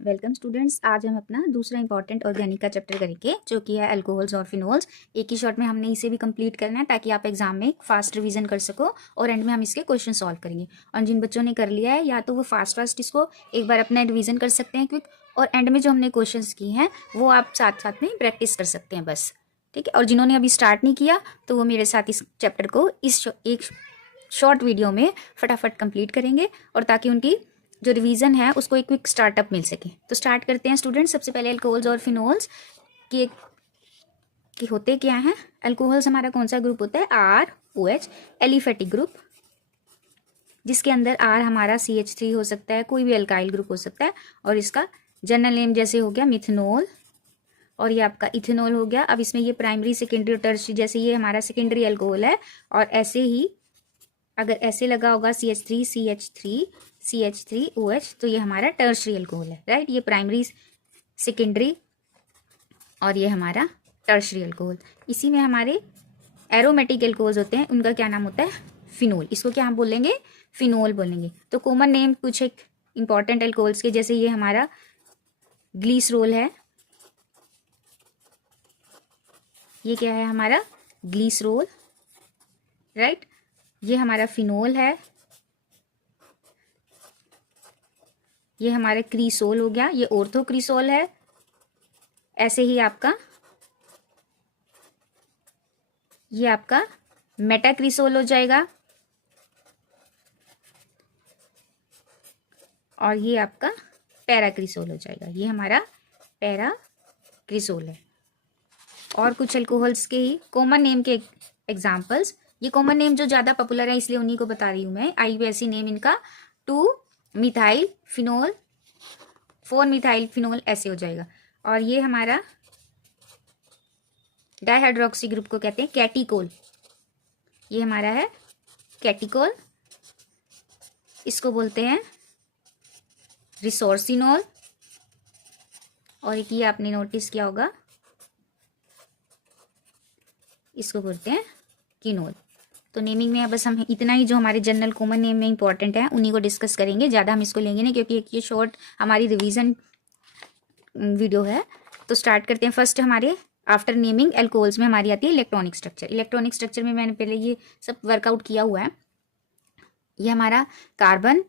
Welcome students. आज हम अपना दूसरा इंपॉर्टेंट ऑर्गेनिक का चैप्टर करेंगे जो कि है अल्कोहल्स और फिनोल्स। एक ही शॉट में हमने इसे भी कंप्लीट करना है ताकि आप एग्जाम में फास्ट रिवीजन कर सको और एंड में हम इसके क्वेश्चन सॉल्व करेंगे। और जिन बच्चों ने कर लिया है या तो वो फास्ट इसको एक बार अपना रिवीजन कर सकते हैं क्विक, और एंड में जो हमने क्वेश्चन किए हैं वो आप साथ साथ में प्रैक्टिस कर सकते हैं बस। ठीक है। और जिन्होंने अभी स्टार्ट नहीं किया तो वो मेरे साथ इस चैप्टर को एक शॉर्ट वीडियो में फटाफट कंप्लीट करेंगे, और ताकि उनकी जो रिवीजन है उसको एक क्विक स्टार्टअप मिल सके। तो स्टार्ट करते हैं स्टूडेंट्स। सबसे पहले अल्कोहल्स और फिनोल्स कि होते क्या हैं। अल्कोहल्स हमारा कौन सा ग्रुप होता है? ROH, एलिफेटिक ग्रुप, जिसके अंदर R हमारा CH3 हो सकता है, कोई भी अल्काइल ग्रुप हो सकता है। और इसका जनरल नेम जैसे हो गया मिथनॉल, और ये आपका इथेनॉल हो गया। अब इसमें ये प्राइमरी, सेकेंडरी और टर्शियरी, जैसे ये हमारा सेकेंडरी अल्कोहल है, और ऐसे ही अगर ऐसे लगा होगा CH3 CH3 CH3 OH तो ये हमारा टर्शियरी अल्कोहल है, राइट। ये प्राइमरी, सेकेंडरी और ये हमारा टर्शियरी अल्कोहल। इसी में हमारे एरोमेटिक अल्कोहल्स होते हैं, उनका क्या नाम होता है? फिनोल। इसको क्या हम बोलेंगे? फिनोल बोलेंगे। तो कॉमन नेम कुछ एक इंपॉर्टेंट अल्कोहल्स के, जैसे ये हमारा ग्लीसरोल है, ये क्या है हमारा? ग्लीसरोल, राइट। ये हमारा फिनोल है, ये हमारे क्रीसोल हो गया, ये ऑर्थो क्रीसोल है। ऐसे ही आपका ये आपका मेटाक्रीसोल हो जाएगा, और ये आपका पैराक्रीसोल हो जाएगा। ये हमारा पैराक्रीसोल है। और कुछ अल्कोहल्स के ही कॉमन नेम के एग्जांपल्स। ये कॉमन नेम जो ज़्यादा पॉपुलर है इसलिए उन्हीं को बता रही हूँ मैं। IUPAC नेम इनका 2-मिथाइल फिनोल, 4-मिथाइल फिनोल ऐसे हो जाएगा। और ये हमारा डाइहाइड्रोक्सी ग्रुप को कहते हैं कैटिकोल। ये हमारा है कैटिकोल। इसको बोलते हैं रिसोर्सिनोल, और एक ये आपने नोटिस किया होगा, इसको बोलते हैं किनोल। तो नेमिंग में बस हम इतना ही जो हमारे जनरल कॉमन नेम में इंपॉर्टेंट है उन्हीं को डिस्कस करेंगे, ज़्यादा हम इसको लेंगे नहीं क्योंकि एक ये शॉर्ट हमारी रिवीजन वीडियो है। तो स्टार्ट करते हैं। फर्स्ट हमारे आफ्टर नेमिंग अल्कोहल्स में हमारी आती है इलेक्ट्रॉनिक स्ट्रक्चर। इलेक्ट्रॉनिक स्ट्रक्चर में मैंने पहले ये सब वर्कआउट किया हुआ है। ये हमारा कार्बन,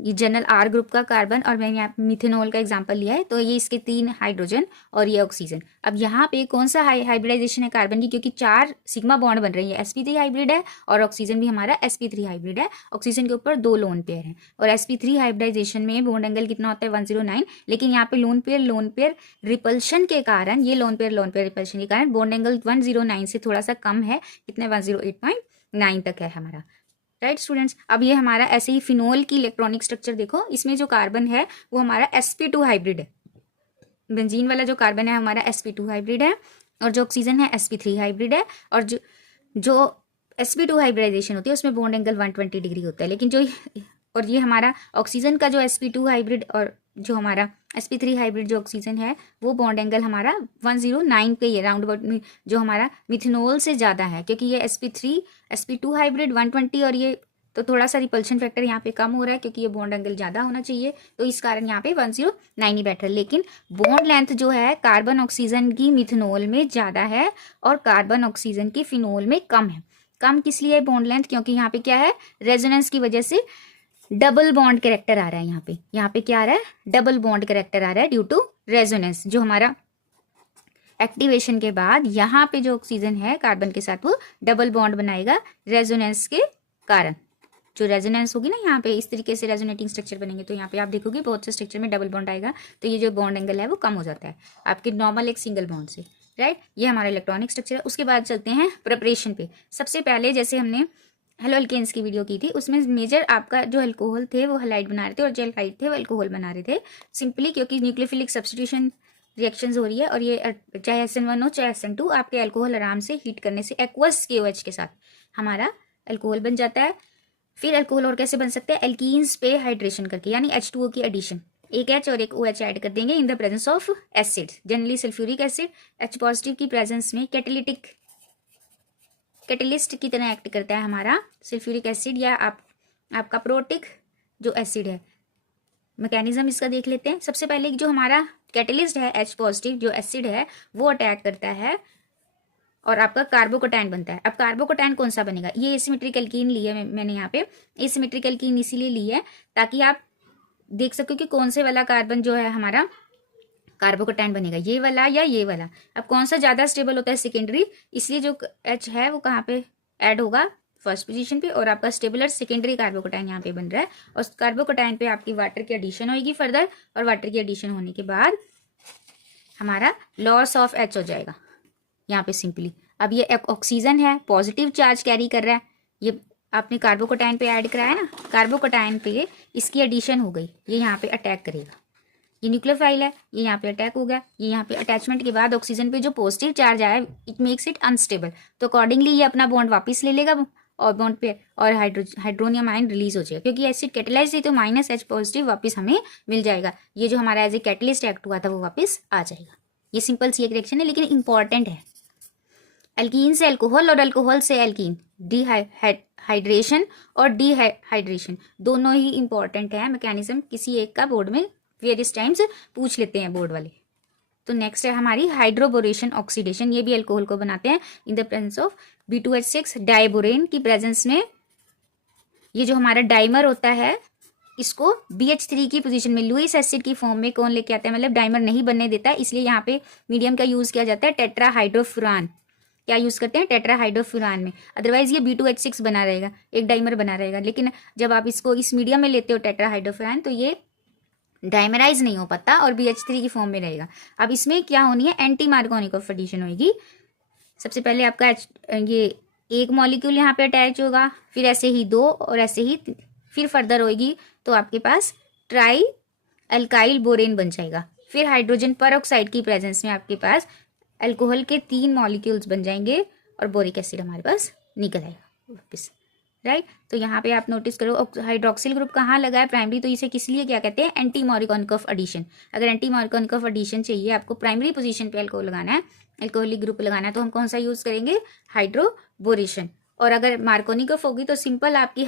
ये जनरल R ग्रुप का कार्बन, और मैंने यहाँ मिथेनॉल का एग्जांपल लिया है। तो ये इसके 3 हाइड्रोजन और ये ऑक्सीजन। अब यहाँ पे कौन सा हाइब्रिडाइजेशन है कार्बन की? क्योंकि 4 सिग्मा बॉन्ड बन रही है, sp3 हाइब्रिड है, और ऑक्सीजन भी हमारा sp3 हाइब्रिड है। ऑक्सीजन के ऊपर 2 लोन पेयर हैं, और sp3 हाइब्रिडाइजेशन में बॉन्ड एंगल कितना होता है? 109। लेकिन यहाँ पे लोन पेयर रिपल्शन के कारण, ये लोन पेयर रिपल्शन के कारण बॉन्ड एंगल 109 से थोड़ा सा कम है। कितने? 108.9 तक है हमारा, राइट स्टूडेंट्स। अब ये हमारा ऐसे ही फिनोल की इलेक्ट्रॉनिक स्ट्रक्चर देखो। इसमें जो कार्बन है वो हमारा sp2 हाइब्रिड है। बेंजीन वाला जो कार्बन है हमारा sp2 हाइब्रिड है, और जो ऑक्सीजन है sp3 हाइब्रिड है। और जो sp2 हाइब्रिडाइजेशन होती है उसमें बॉन्ड एंगल 120 डिग्री होता है। लेकिन और ये हमारा ऑक्सीजन का जो sp2 हाइब्रिड और जो हमारा sp3 हाइब्रिड जो ऑक्सीजन है वो बॉन्ड एंगल हमारा 109 पे ही राउंड अबाउट, जो हमारा मिथेनॉल से ज़्यादा है, क्योंकि ये sp3 sp2 हाइब्रिड 120, और ये तो थोड़ा सा रिपल्शन फैक्टर यहाँ पे कम हो रहा है क्योंकि ये बॉन्ड एंगल ज़्यादा होना चाहिए, तो इस कारण यहाँ पे 109 ही बैठा है। लेकिन बॉन्ड लेंथ जो है कार्बन ऑक्सीजन की मिथेनॉल में ज़्यादा है और कार्बन ऑक्सीजन की फिनोल में कम है। कम किस लिए है बॉन्ड लेंथ? क्योंकि यहाँ पे क्या है? रेजोनेंस की वजह से डबल बॉन्ड कैरेक्टर आ रहा है। यहाँ पे क्या आ रहा है? डबल बॉन्ड कैरेक्टर आ रहा है ड्यू टू रेजोनेंस। जो हमारा एक्टिवेशन के बाद यहाँ पे जो ऑक्सीजन है कार्बन के साथ वो डबल बॉन्ड बनाएगा रेजोनेंस के कारण। जो रेजोनेंस होगी ना, यहाँ पे इस तरीके से रेजोनेटिंग स्ट्रक्चर बनेंगे, तो यहाँ पे आप देखोगे बहुत से स्ट्रक्चर में डबल बॉन्ड आएगा, तो ये जो बॉन्ड एंगल है वो कम हो जाता है आपके नॉर्मल एक सिंगल बॉन्ड से, राइट। ये हमारा इलेक्ट्रॉनिक स्ट्रक्चर है। उसके बाद चलते हैं प्रिपरेशन पे। सबसे पहले जैसे हमने हेलो अल्केन्स की वीडियो की थी, उसमें मेजर आपका जो अल्कोहल थे वो हैलाइड बना रहे थे और जो एल्काइड थे वो अल्कोहल बना रहे थे। सिंपली क्योंकि न्यूक्लियोफिलिक सब्स्टिट्यूशन रिएक्शंस हो रही है, और ये चाहे SN1 हो चाहे SN2, आपके अल्कोहल आराम से हीट करने से एक्वस KOH के साथ हमारा अल्कोहल बन जाता है। फिर अल्कोहल और कैसे बन सकते हैं? एल्कीन्स पे हाइड्रेशन करके, यानी H2O की एडिशन, एक H और एक OH ऐड कर देंगे in the presence of acid, generally sulphuric acid. H positive की प्रेजेंस में कैटलिस्ट की तरह एक्ट करता है हमारा सल्फ्यूरिक एसिड, या आपका प्रोटिक जो एसिड है मैकेनिज्म इसका देख लेते हैं। सबसे पहले जो हमारा कैटलिस्ट है H पॉजिटिव जो एसिड है वो अटैक करता है और आपका कार्बोकटायन बनता है। अब कार्बोकटायन कौन सा बनेगा, ये एसिमेट्रिक एल्कीन ली है मैंने यहाँ पे। एसिमेट्रिक एल्कीन इसीलिए ली है ताकि आप देख सको कि कौन से वाला कार्बन जो है हमारा कार्बोकटायन बनेगा, ये वाला या ये वाला। अब कौन सा ज़्यादा स्टेबल होता है, सेकेंडरी, इसलिए जो H है वो कहाँ पे ऐड होगा, फर्स्ट पोजीशन पे, और आपका स्टेबलर सेकेंडरी कार्बोकटायन यहाँ पे बन रहा है। और कार्बोकटायन पे आपकी वाटर की एडिशन होगी फर्दर, और वाटर की एडिशन होने के बाद हमारा लॉस ऑफ H हो जाएगा यहाँ पे सिंपली। अब ये ऑक्सीजन है, पॉजिटिव चार्ज कैरी कर रहा है, ये आपने कार्बोकटायन पे ऐड कराया ना, कार्बोकटायन पे इसकी एडिशन हो गई, ये यहाँ पे अटैक करेगा। ये न्यूक्लियोफाइल है, ये यहाँ पे अटैक हो गया, ये यहाँ पे अटैचमेंट के बाद ऑक्सीजन पे जो पॉजिटिव चार्ज आया इट मेक्स इट अनस्टेबल, तो अकॉर्डिंगली ये अपना बॉन्ड वापस ले लेगा और बॉन्ड पे और हाइड्रोनियम आयन रिलीज हो जाएगा, क्योंकि एसिड कैटेलाइज है तो -H पॉजिटिव वापस हमें मिल जाएगा। ये जो हमारा एज ए कैटलिस्ट एक्ट हुआ था वो वापस आ जाएगा। ये सिंपल सी एक रिएक्शन है लेकिन इंपॉर्टेंट है। एल्कीन से अल्कोहल और अल्कोहल से एल्कीन, डिहाइड्रेशन और डिहाइड्रेशन दोनों ही इंपॉर्टेंट है मैकेनिज्म, किसी एक का बोर्ड में वेरियस टाइम्स पूछ लेते हैं बोर्ड वाले। तो नेक्स्ट है हमारी हाइड्रोबोरेशन ऑक्सीडेशन, ये भी अल्कोहल को बनाते हैं in the presence of B2H6 diborane की प्रेजेंस में। ये जो हमारा डाइमर होता है इसको BH3 की पोजीशन में लुईस एसिड की फॉर्म में कौन लेके आता है, मतलब डाइमर नहीं बनने देता है, इसलिए यहाँ पे मीडियम का यूज किया जाता है टेट्राहाइड्रोफ्यूरान। क्या यूज करते हैं, टेट्राहाइड्रोफ्यूरान में, अदरवाइज ये B2H6 बना रहेगा, एक डाइमर बना रहेगा। लेकिन जब आप इसको इस मीडियम में लेते हो टेट्राहाइड्रोफ्यूरान तो ये डाइमराइज नहीं हो पाता और BH3 की फॉर्म में रहेगा। अब इसमें क्या होनी है, एंटी मार्कोनिक एडिशन होगी। सबसे पहले आपका ये एक मॉलिक्यूल यहाँ पे अटैच होगा, फिर ऐसे ही दो और ऐसे ही फिर फर्दर होगी तो आपके पास ट्राई अल्काइल बोरेन बन जाएगा। फिर हाइड्रोजन परऑक्साइड की प्रेजेंस में आपके पास अल्कोहल के 3 मॉलिक्यूल्स बन जाएंगे और बोरिक एसिड हमारे पास निकल आएगा वापस, राइट। तो यहाँ पे आप नोटिस करो हाइड्रोक्सिल ग्रुप कहाँ लगा है, प्राइमरी, तो इसे किस लिए क्या कहते हैं, एंटी मार्कोनिक एडिशन। अगर एंटी मार्कोनिक एडिशन चाहिए आपको प्राइमरी पोजीशन पे अल्कोहल लगाना है, अल्कोहलिक ग्रुप लगाना है, तो हम कौन सा यूज करेंगे, हाइड्रोबोरेशन। और अगर मार्कोनिक होगी तो सिंपल आपकी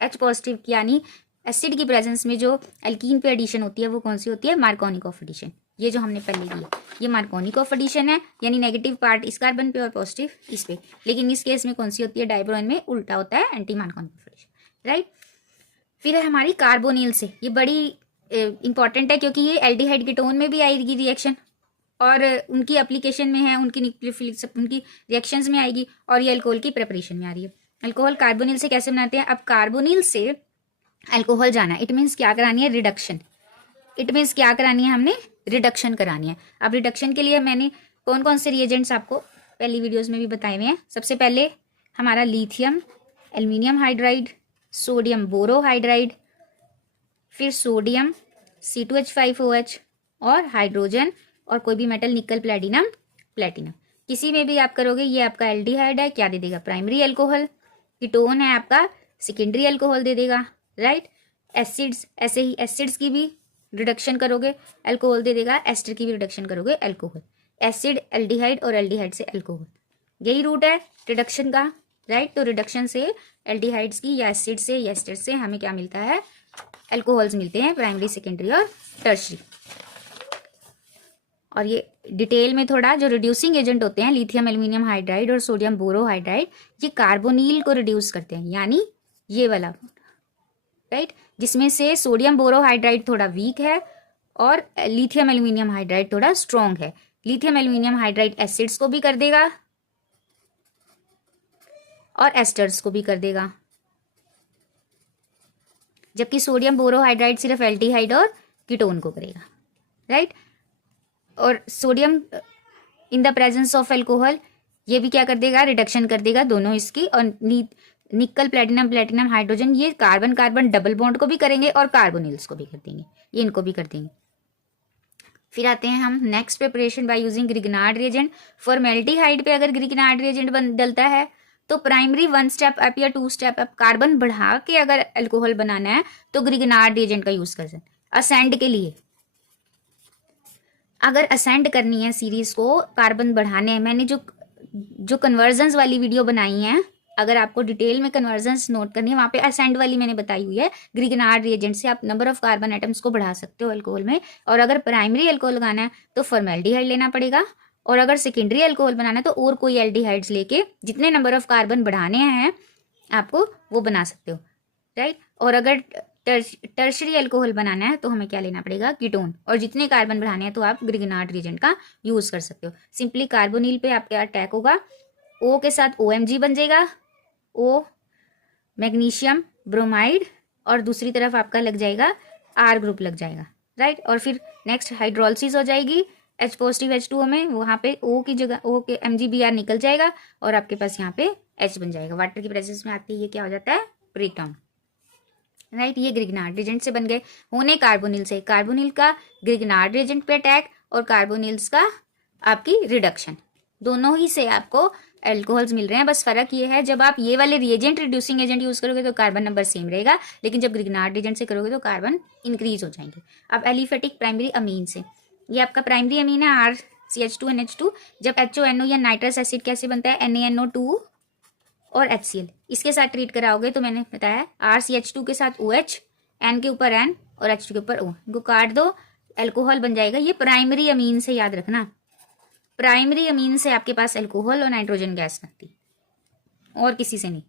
H पॉजिटिव यानी एसिड की प्रेजेंस में जो एल्कीन पे एडिशन होती है वो कौन सी होती है, मार्कोनिक एडिशन। ये जो हमने पहले की है ये मार्कोनिक एडिशन है, यानी नेगेटिव पार्ट इस कार्बन पे और पॉजिटिव इस पे। लेकिन इस केस में कौन सी होती है, डाइब्रोन में उल्टा होता है, एंटी मार्कोनिक एडिशन, राइट। फिर है हमारी कार्बोनिल से, ये बड़ी इंपॉर्टेंट है क्योंकि ये एल्डिहाइड कीटोन में भी आएगी रिएक्शन और उनकी एप्लीकेशन में है, उनकी रिएक्शंस में आएगी, और ये अल्कोहल की प्रिपरेशन में आ रही है। अल्कोहल कार्बोनिल से कैसे बनाते हैं, अब कार्बोनिल से अल्कोहल जाना, इट मीन्स क्या करानी है, रिडक्शन। इट मीन्स क्या करानी है, हमने रिडक्शन करानी है। अब रिडक्शन के लिए मैंने कौन कौन से रिएजेंट्स आपको पहली वीडियोस में भी बताए हुए हैं। सबसे पहले हमारा lithium aluminium hydride, sodium borohydride, फिर सोडियम C2H5OH और हाइड्रोजन और कोई भी मेटल, निकल प्लेटिनम किसी में भी आप करोगे ये आपका एल्डिहाइड है, क्या दे देगा, प्राइमरी अल्कोहल। कीटोन है आपका, सेकेंडरी अल्कोहल दे देगा, राइट। एसिड्स, ऐसे ही एसिड्स की भी रिडक्शन करोगे अल्कोहल दे देगा, एस्टर की भी रिडक्शन करोगे अल्कोहल। एसिड एल्डिहाइड और एल्डिहाइड से अल्कोहल, यही रूट है रिडक्शन का, राइट। तो रिडक्शन से एल्डिहाइड्स की या एसिड से या एस्टर से हमें क्या मिलता है, अल्कोहल्स मिलते हैं, प्राइमरी, सेकेंडरी और टर्शरी। और ये डिटेल में थोड़ा जो रिड्यूसिंग एजेंट होते हैं लिथियम एल्यूमिनियम हाइड्राइड और सोडियम बोरोहाइड्राइड, ये कार्बोनिल को रिड्यूस करते हैं, यानी ये वाला, राइट, जिसमें से सोडियम बोरोहाइड्राइड थोड़ा वीक है और लिथियम एल्यूमिनियम हाइड्राइड थोड़ा स्ट्रॉन्ग है। लिथियम एल्यूमिनियम हाइड्राइड एसिड्स को भी कर देगा और एस्टर्स को भी कर देगा, जबकि सोडियम बोरोहाइड्राइड सिर्फ एल्डिहाइड और कीटोन को करेगा, राइट। और sodium in the presence of alcohol ये भी क्या कर देगा, रिडक्शन कर देगा दोनों इसकी। और निकल प्लेटिनम हाइड्रोजन ये कार्बन कार्बन डबल बॉन्ड को भी करेंगे और कार्बोनिल्स को भी कर देंगे, ये इनको भी कर देंगे। फिर आते हैं हम next preparation by using Grignard reagent. Formaldehyde पे अगर ग्रिगनार्ड रिएजेंट डलता है तो प्राइमरी 1 स्टेप अप या 2 स्टेप अप कार्बन बढ़ा के अगर अल्कोहल बनाना है तो ग्रिगनार्ड रिएजेंट का यूज कर सकते हैं। असेंड के लिए अगर असेंड करनी है सीरीज को, कार्बन बढ़ाने हैं, मैंने जो कन्वर्जन्स वाली वीडियो बनाई है अगर आपको डिटेल में कन्वर्जन्स नोट करनी है, वहाँ पे असेंड वाली मैंने बताई हुई है। ग्रिगनार्ड रिएजेंट से आप नंबर ऑफ कार्बन एटम्स को बढ़ा सकते हो अल्कोहल में। और अगर प्राइमरी अल्कोहल लगाना है तो फॉर्मेल्डिहाइड लेना पड़ेगा, और अगर सेकेंडरी अल्कोहल बनाना है तो और कोई एल्डिहाइड्स लेके जितने नंबर ऑफ कार्बन बढ़ाने हैं आपको वो बना सकते हो, राइट। और अगर टर्शरी अल्कोहल बनाना है तो हमें क्या लेना पड़ेगा, कीटोन, और जितने कार्बन बढ़ाने हैं तो आप ग्रिगनार्ड रिएजेंट का यूज कर सकते हो। सिंपली कार्बोनिल पे आपका अटैक होगा, ओ के साथ OMG बन जाएगा, ओ मैग्नीशियम ब्रोमाइड, और दूसरी तरफ आपका लग जाएगा R ग्रुप लग जाएगा, राइट। और फिर नेक्स्ट हाइड्रोलिसिस हो जाएगी H पॉजिटिव H2O में, वहाँ पे O की जगह O के MgBr निकल जाएगा और आपके पास यहाँ पे H बन जाएगा। वाटर की प्रेजेंस में आके ये क्या हो जाता है, ब्रेकडाउन, राइट। ये ग्रिगनार्ड रिएजेंट से बन गए होने कार्बोनिल से। कार्बोनिल का ग्रिगनार्ड रिएजेंट पे अटैक और कार्बोनिल्स का आपकी रिडक्शन, दोनों ही से आपको एल्कोहल्स मिल रहे हैं। बस फर्क ये है, जब आप ये वाले रिएजेंट रिड्यूसिंग एजेंट यूज करोगे तो कार्बन नंबर सेम रहेगा, लेकिन जब ग्रिगनार्ड रिएजेंट से करोगे तो कार्बन इंक्रीज हो जाएंगे। अब एलिफेटिक प्राइमरी अमीन से, ये आपका प्राइमरी अमीन है RCH2NH2। जब HONO या नाइट्रस एसिड कैसे बनता है, NaNO2 और HCl, इसके साथ ट्रीट कराओगे तो मैंने बताया RCH2 के साथ OH, N के ऊपर N और H2 के ऊपर O, इनको काट दो, एल्कोहल बन जाएगा। ये प्राइमरी अमीन से याद रखना, प्राइमरी अमीन से आपके पास अल्कोहल और नाइट्रोजन गैस लगती, और किसी से नहीं।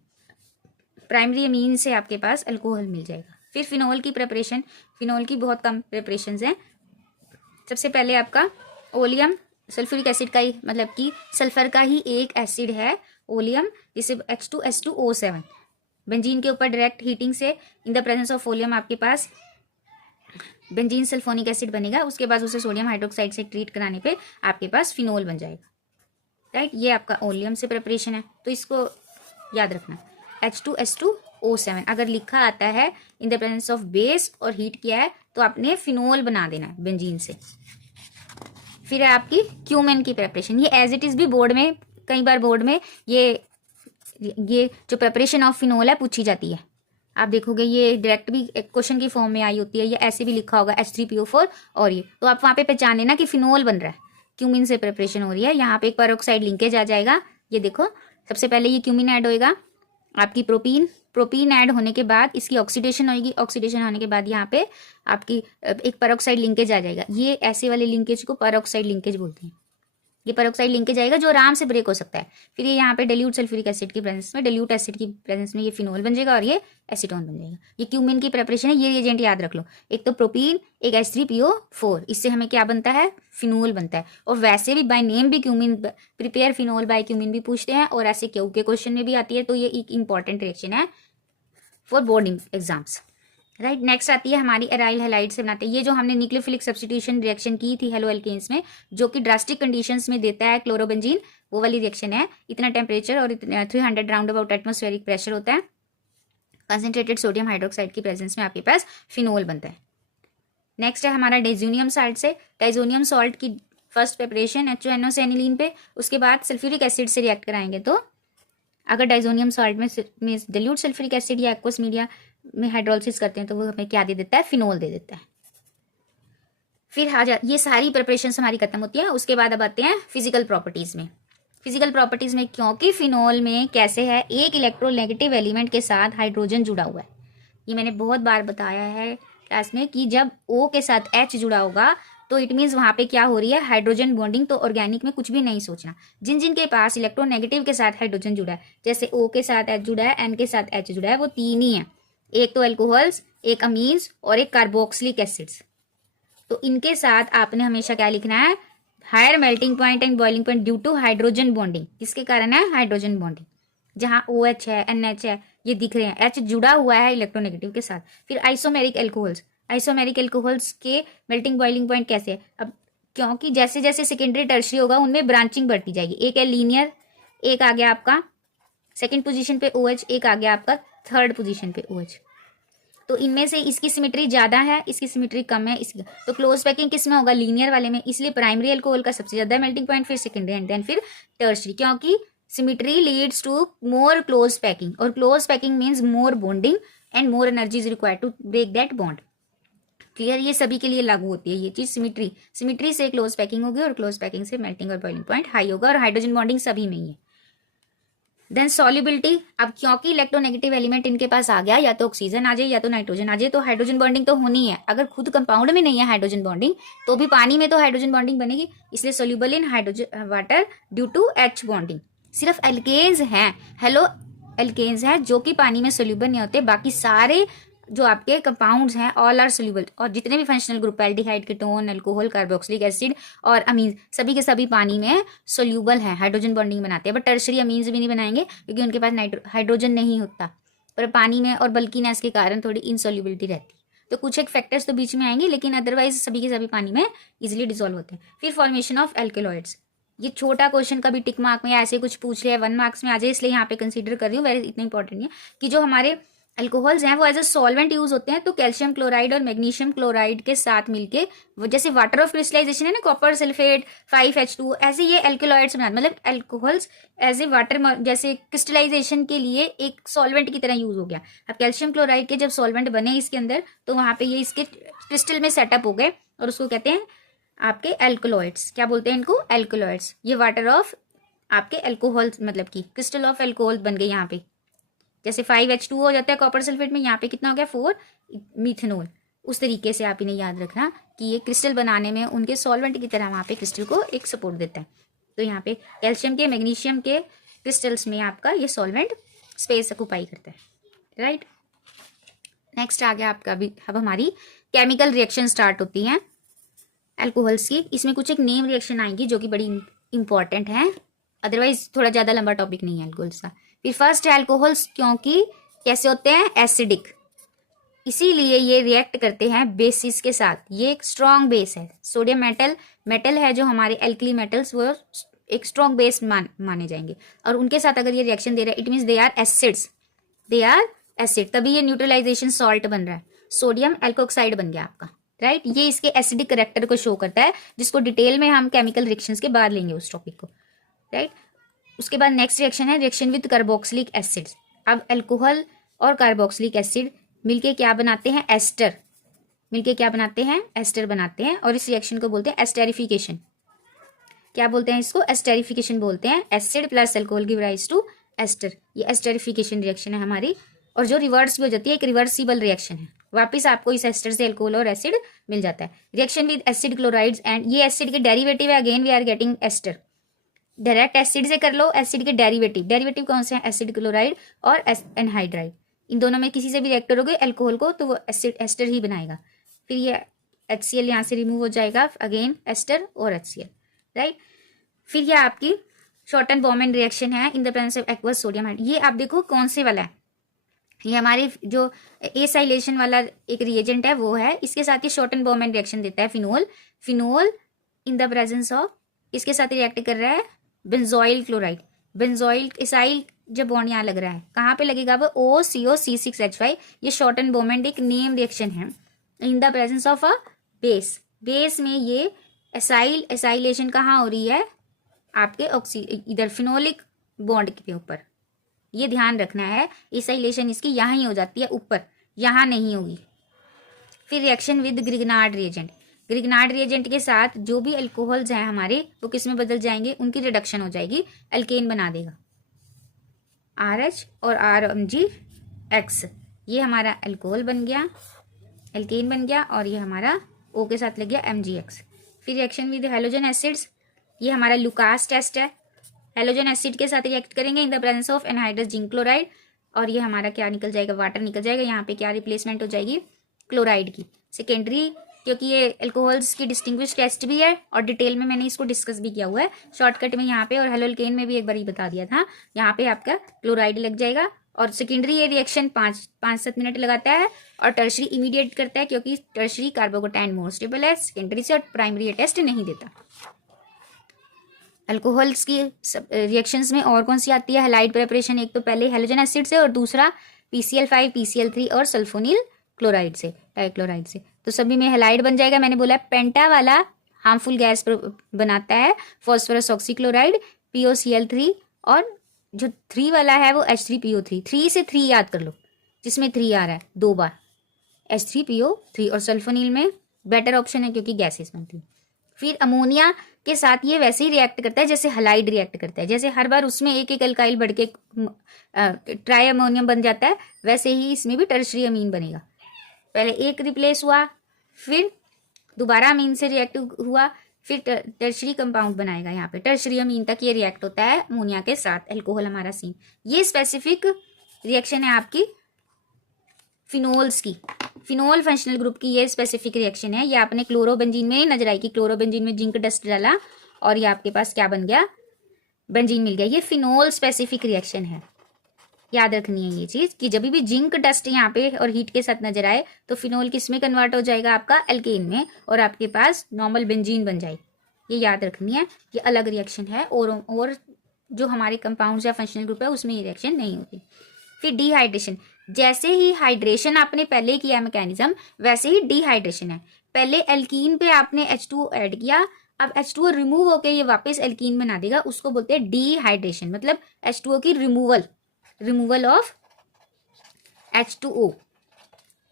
प्राइमरी अमीन से आपके पास अल्कोहल मिल जाएगा। फिर फिनोल की प्रिपरेशन, फिनोल की बहुत कम प्रिपरेशंस हैं। सबसे पहले आपका ओलियम सल्फ्यूरिक एसिड का ही, मतलब कि सल्फर का ही एक एसिड है ओलियम, जिसे H2S2O7, बेंजीन के ऊपर डायरेक्ट हीटिंग से in the presence of oleum आपके पास बेंजीन सल्फोनिक एसिड बनेगा। उसके बाद उसे सोडियम हाइड्रोक्साइड से ट्रीट कराने पे आपके पास फिनोल बन जाएगा, राइट। ये आपका ओलियम से प्रिपरेशन है, तो इसको याद रखना। H2S2O7 अगर लिखा आता है in the presence of base और हीट किया है तो आपने फिनोल बना देना है बेंजीन से। फिर है आपकी क्यूमेन की प्रिपरेशन, ये एज इट इज भी बोर्ड में, कई बार बोर्ड में ये जो प्रिपरेशन ऑफ फिनोल है पूछी जाती है। आप देखोगे ये डायरेक्ट भी क्वेश्चन की फॉर्म में आई होती है, या ऐसे भी लिखा होगा H3PO4, और ये तो आप वहाँ पे पहचान लेना कि फिनोल बन रहा है, क्यूमिन से प्रिपरेशन हो रही है। यहाँ पे एक पेरोक्साइड लिंकेज आ जाएगा, ये देखो। सबसे पहले ये क्यूमिन ऐड होएगा, आपकी प्रोपीन ऐड होने के बाद इसकी ऑक्सीडेशन होगी, ऑक्सीडेशन होने के बाद यहाँ पे आपकी एक पेरोक्साइड लिंकेज आ जाएगा। ये ऐसे वाले लिंकेज को पेरोक्साइड लिंकेज बोलते हैं। ये पेरोक्साइड लिंकेज आएगा जो आराम से ब्रेक हो सकता है। फिर ये यहाँ पे डिल्यूट सल्फ्यूरिक एसिड की प्रेजेंस में, डिल्यूट एसिड की प्रेजेंस में ये फिनोल बन जाएगा और ये एसीटोन बन जाएगा। ये क्यूमिन की प्रिपरेशन है। ये रिएजेंट याद रख लो, एक तो प्रोपीन, एक H3PO4, इससे हमें क्या बनता है, फिनोल बनता है। और वैसे भी बाय नेम भी cumene, prepare phenol by cumene भी पूछते हैं, और ऐसे क्यू के क्वेश्चन में भी आती है। तो ये एक इंपॉर्टेंट रिएक्शन है for boarding exams, right. Next आती है हमारी एराइल हैलाइड से बनाते हैं। ये जो हमने न्यूक्लियोफिलिक सब्स्टिट्यूशन रिएक्शन की थी हेलो एल्केन्स में, जो कि ड्रास्टिक कंडीशंस में देता है क्लोरोबेंजीन, वो वाली रिएक्शन है। इतना टेम्परेचर और 300 राउंड अबाउट एटमोस्फेरिक प्रेशर होता है। कंसनट्रेटेड सोडियम हाइड्रोक्साइड की प्रेजेंस में आपके पास फिनोल बनता है। नेक्स्ट है हमारा डाइजोनियम सॉल्ट से। डाइजोनियम सॉल्ट की फर्स्ट प्रिपरेशन HONO से एनिलीन पे, उसके बाद सल्फ्यूरिक एसिड से रिएक्ट कराएंगे। तो अगर डाइजोनियम सॉल्ट में डिल्यूट सल्फ्यूरिक एसिड या एक्वस मीडिया में हाइड्रोलिसिस करते हैं तो वो हमें क्या दे देता है, फिनोल दे देता है। फिर ये सारी प्रिपरेशन हमारी खत्म होती है। उसके बाद अब आते हैं फिजिकल प्रॉपर्टीज में। फिजिकल प्रॉपर्टीज में क्योंकि फिनोल में कैसे है, एक इलेक्ट्रोनेगेटिव एलिमेंट के साथ हाइड्रोजन जुड़ा हुआ है। ये मैंने बहुत बार बताया है क्लास में कि जब O के साथ H जुड़ा होगा तो इट मीन्स वहां पे क्या हो रही है, हाइड्रोजन बॉन्डिंग। तो ऑर्गेनिक में कुछ भी नहीं सोचना। जिन जिन के पास इलेक्ट्रोनेगेटिव के साथ हाइड्रोजन जुड़ा है, जैसे O के साथ H जुड़ा है, N के साथ H जुड़ा है, वो तीन ही है, एक तो अल्कोहल्स, एक अमीन्स और एक कार्बोक्सिलिक एसिड्स। तो इनके साथ आपने हमेशा क्या लिखना है, higher melting point and boiling point due to hydrogen bonding. किसके कारण है, हाइड्रोजन बॉन्डिंग। जहां OH है, NH है, ये दिख रहे हैं, H जुड़ा हुआ है इलेक्ट्रोनेगेटिव के साथ। फिर आइसोमेरिक एल्कोहल्स, आइसोमेरिक एल्कोहल्स के मेल्टिंग बॉइलिंग पॉइंट कैसे है, अब क्योंकि जैसे जैसे सेकेंडरी टर्शरी होगा उनमें ब्रांचिंग बढ़ती जाएगी। एक है लीनियर, एक आ गया आपका सेकंड पोजीशन पे OH, एक आ गया आपका थर्ड पोजीशन पे OH। तो इनमें से इसकी सिमेट्री ज्यादा है, इसकी सिमेट्री कम है, इसकी। तो क्लोज पैकिंग किस में होगा, लीनियर वाले में। इसलिए प्राइमरी अल्कोहल का सबसे ज्यादा मेल्टिंग पॉइंट, फिर सेकेंडरी एंड देन फिर टर्शरी, क्योंकि symmetry leads to more close packing, और close packing means more bonding and more energy is required to break that bond. Clear, ये सभी के लिए लागू होती है ये चीज। सिमेट्री से क्लोज पैकिंग होगी और क्लोज पैकिंग से मेल्टिंग और बॉइलिंग पॉइंट हाई होगा, और हाइड्रोजन बॉन्डिंग सभी में ही है। देन सॉल्युबिलिटी, अब क्योंकि इलेक्ट्रोनेगेटिव एलिमेंट इनके पास आ गया, या तो ऑक्सीजन आ जाए या तो नाइट्रोजन आ जाए, तो हाइड्रोजन बॉन्डिंग तो होनी है। अगर खुद कंपाउंड में नहीं है हाइड्रोजन बॉन्डिंग, तो भी पानी में तो हाइड्रोजन बॉन्डिंग बनेगी, इसलिए soluble in hydrogen water due to H bonding. सिर्फ एल्केन्स हैं, हेलो एल्केन्स हैं जो कि पानी में सोल्यूबल नहीं होते, बाकी सारे जो आपके कंपाउंड्स हैं ऑल आर सोल्यूबल, और जितने भी functional group aldehyde, ketone, alcohol, carboxylic acid और अमीन, सभी के सभी पानी में सोल्यूबल हैं, हाइड्रोजन बॉन्डिंग बनाते हैं। बट टर्शरी अमीन्स भी नहीं बनाएंगे क्योंकि उनके पास हाइड्रोजन नहीं होता, पर पानी में और बल्कीनेस के कारण थोड़ी इनसोल्यूबिलिटी रहती है। तो कुछ एक फैक्टर्स तो बीच में आएंगे, लेकिन अदरवाइज सभी के सभी पानी में इजिली डिसॉल्व होते हैं। फिर फॉर्मेशन ऑफ एल्केलॉइड्स, ये छोटा क्वेश्चन कभी टिक मार्क में ऐसे कुछ पूछ लिया 1 मार्क्स में आ जाए, इसलिए यहाँ पे कंसीडर कर रही हूँ, वेरी इतना इंपॉर्टेंट नहीं है कि जो हमारे अल्कोहल्स हैं वो एज अ सॉल्वेंट यूज होते हैं। तो कैल्शियम क्लोराइड और मैग्नीशियम क्लोराइड के साथ मिलके वो जैसे वाटर ऑफ क्रिस्टलाइजेशन है ना, कॉपर सल्फेट 5H2, ऐसे ये एल्कोलॉइड्स बनाते, मतलब अल्कोहल्स एज ए वाटर जैसे क्रिस्टलाइजेशन के लिए एक सॉल्वेंट की तरह यूज हो गया। अब कैल्शियम क्लोराइड के जब सॉल्वेंट बने इसके अंदर, तो वहां पे ये इसके क्रिस्टल में सेटअप हो गए और उसको कहते हैं आपके एल्कोलॉइड्स। क्या बोलते हैं इनको? एल्कोलॉइड्स। ये वाटर ऑफ आपके एल्कोहल, मतलब कि क्रिस्टल ऑफ एल्कोहल बन गए यहाँ पे। जैसे 5H2 हो जाता है कॉपर सल्फेट में, यहाँ पे कितना हो गया 4 मिथेनॉल। उस तरीके से आप इन्हें याद रखना कि ये क्रिस्टल बनाने में उनके सॉल्वेंट की तरह वहाँ पे क्रिस्टल को एक सपोर्ट देता है। तो यहाँ पे कैल्शियम के, मैग्नीशियम के क्रिस्टल्स में आपका ये सॉल्वेंट स्पेस ऑक्यूपाई करता है, राइट। नेक्स्ट आ गया आपका भी, अब हमारी केमिकल रिएक्शन स्टार्ट होती हैं एल्कोहल्स की। इसमें कुछ एक नेम रिएक्शन आएंगी जो कि बड़ी इंपॉर्टेंट है, अदरवाइज थोड़ा ज्यादा लंबा टॉपिक नहीं है एल्कोहल्स का। फिर फर्स्ट है एल्कोहल्स, क्योंकि कैसे होते हैं? एसिडिक, इसीलिए ये रिएक्ट करते हैं बेसिस के साथ। ये एक स्ट्रॉन्ग बेस है, सोडियम मेटल है जो हमारे एल्कली मेटल्स, वो एक स्ट्रॉन्ग बेस माने जाएंगे। और उनके साथ अगर ये रिएक्शन दे रहा है, it means they are acids, they are acid, तभी ये न्यूट्रलाइजेशन सॉल्ट बन रहा है, सोडियम एल्कोक्साइड बन गया आपका, राइट। ये इसके एसिडिक करेक्टर को शो करता है, जिसको डिटेल में हम केमिकल रिएक्शंस के बाद लेंगे उस टॉपिक को, राइट। उसके बाद नेक्स्ट रिएक्शन है रिएक्शन विद कार्बोक्सिलिक एसिड्स। अब अल्कोहल और कार्बोक्सिलिक एसिड मिलके क्या बनाते हैं? एस्टर। मिलके क्या बनाते हैं? एस्टर बनाते हैं, और इस रिएक्शन को बोलते हैं एस्टेरिफिकेशन। क्या बोलते हैं इसको? एस्टेरिफिकेशन बोलते हैं। Acid plus alcohol give rise to ester, ये एस्टेरिफिकेशन रिएक्शन है हमारी, और जो रिवर्स भी हो जाती है, एक रिवर्सिबल रिएक्शन है। वापिस आपको इस एस्टर से अल्कोहल और एसिड मिल जाता है। Reaction with acid chlorides, and ये एसिड के डेरिवेटिव है, again we are getting ester. Direct acid से कर लो, एसिड के डेरिवेटिव कौन से हैं? एसिड क्लोराइड और एनहाइड्राइड, इन दोनों में किसी से भी रिएक्ट करोगे अल्कोहल को, तो वो एसिड एस्टर ही बनाएगा। फिर ये HCl यहाँ से रिमूव हो जाएगा, अगेन एस्टर और HCl, राइट। फिर ये आपकी शॉर्टन बॉमेन रिएक्शन है in the presence of aqueous sodium hydride. ये आप देखो कौन से वाला है, ये हमारे जो एसाइलेशन वाला एक रिएजेंट है वो है, इसके साथ ये शॉर्टन बॉमेन रिएक्शन देता है phenol in the presence of, इसके साथ रिएक्ट कर रहा है बेंजोइल क्लोराइड। बेंजोइल इसाइल जब बॉन्ड यहाँ लग रहा है, कहाँ पे लगेगा वो? OCO-C6H5। ये शॉर्टन बॉमेंट एक नेम रिएक्शन है in the presence of a base में ये एसाइलेशन कहाँ हो रही है? आपके इधर फिनोलिक बॉन्ड के ऊपर, ये ध्यान रखना है। एसाइलेशन इसकी यहाँ ही हो जाती है, ऊपर, यहाँ नहीं होगी। फिर रिएक्शन विद ग्रिग्नार्ड रिएजेंट के साथ जो भी अल्कोहल्स हैं हमारे, वो किस में बदल जाएंगे? उनकी रिडक्शन हो जाएगी, अल्केन बना देगा, RH और RMgX। ये हमारा अल्कोहल बन गया, अल्केन बन गया, और ये हमारा O के साथ लग गया MgX। फिर रिएक्शन विद हेलोजन एसिड्स, ये हमारा लुकास टेस्ट है, हेलोजन एसिड के साथ रिएक्ट करेंगे in the presence of anhydrous zinc chloride, और ये हमारा क्या निकल जाएगा? वाटर निकल जाएगा। यहाँ पे क्या रिप्लेसमेंट हो जाएगी? क्लोराइड की, सेकेंडरी, क्योंकि ये अल्कोहल्स की डिस्टिंग्विश टेस्ट भी है और डिटेल में मैंने इसको डिस्कस भी किया हुआ है शॉर्टकट में यहाँ पे, और हेलोल्केन में भी एक बार ही बता दिया था। यहाँ पे आपका क्लोराइड लग जाएगा, और सेकेंडरी ये रिएक्शन 5-7 मिनट लगाता है, और टर्शरी इमीडिएट करता है, क्योंकि टर्शरी कार्बोकेटाइन मोर स्टेबल है सेकेंडरी से, और प्राइमरी ये टेस्ट नहीं देता। अल्कोहल्स की रिएक्शंस में और कौन सी आती है? हैलाइड प्रिपरेशन, एक तो पहले हेलोजन एसिड से, और दूसरा PCl5 PCl3 और सल्फोनिल क्लोराइड से, डाइक्लोराइड से। तो सभी में हैलाइड बन जाएगा। मैंने बोला पेंटा वाला हार्मफुल गैस बनाता है, फॉस्फोरस ऑक्सीक्लोराइड POCl3, और जो 3 वाला है वो H3PO3। 3 से 3 याद कर लो, जिसमें 3 आ रहा है 2 बार, H3PO3। और सल्फोनिल में बेटर ऑप्शन है क्योंकि गैसेस बनती है। फिर अमोनिया के साथ ये वैसे ही रिएक्ट करता है जैसे हलाइड रिएक्ट करता है, जैसे हर बार उसमें एक एक अल्काइल बढ़ के ट्राई अमोनियम बन जाता है, वैसे ही इसमें भी टर्शरी अमीन बनेगा। पहले एक रिप्लेस हुआ, फिर दोबारा अमीन से रिएक्ट हुआ, फिर टर्शरी कंपाउंड बनाएगा। यहाँ पे टर्शरी अमीन तक ये रिएक्ट होता है अमोनिया के साथ, अल्कोहल हमारा सीन। ये स्पेसिफिक रिएक्शन है आपकी फिनोल्स की, फिनोल फंक्शनल ग्रुप की ये स्पेसिफिक रिएक्शन है। ये आपने क्लोरोबेंजीन में नजर आई कि क्लोरोबेंजीन में जिंक डस्ट डाला और ये आपके पास क्या बन गया, बेंजीन मिल गया। ये फिनोल स्पेसिफिक रिएक्शन है, याद रखनी है ये चीज कि जब भी जिंक डस्ट यहाँ पे और हीट के साथ नजर आए तो फिनोल किस में कन्वर्ट हो जाएगा, आपका एल्केन में, और आपके पास नॉर्मल बेंजीन बन जाए। ये याद रखनी है, ये अलग रिएक्शन है और जो हमारे कंपाउंड्स या फंक्शनल ग्रुप है उसमें ये रिएक्शन नहीं होती। फिर डिहाइड्रेशन, जैसे ही हाइड्रेशन आपने पहले किया मैकेनिज्म, वैसे ही डिहाइड्रेशन है। पहले एल्कीन पे आपने H2O ऐड किया, अब H2O रिमूव होके ये वापस एल्कीन बना देगा, उसको बोलते हैं डिहाइड्रेशन। मतलब H2O की रिमूवल ऑफ H2O,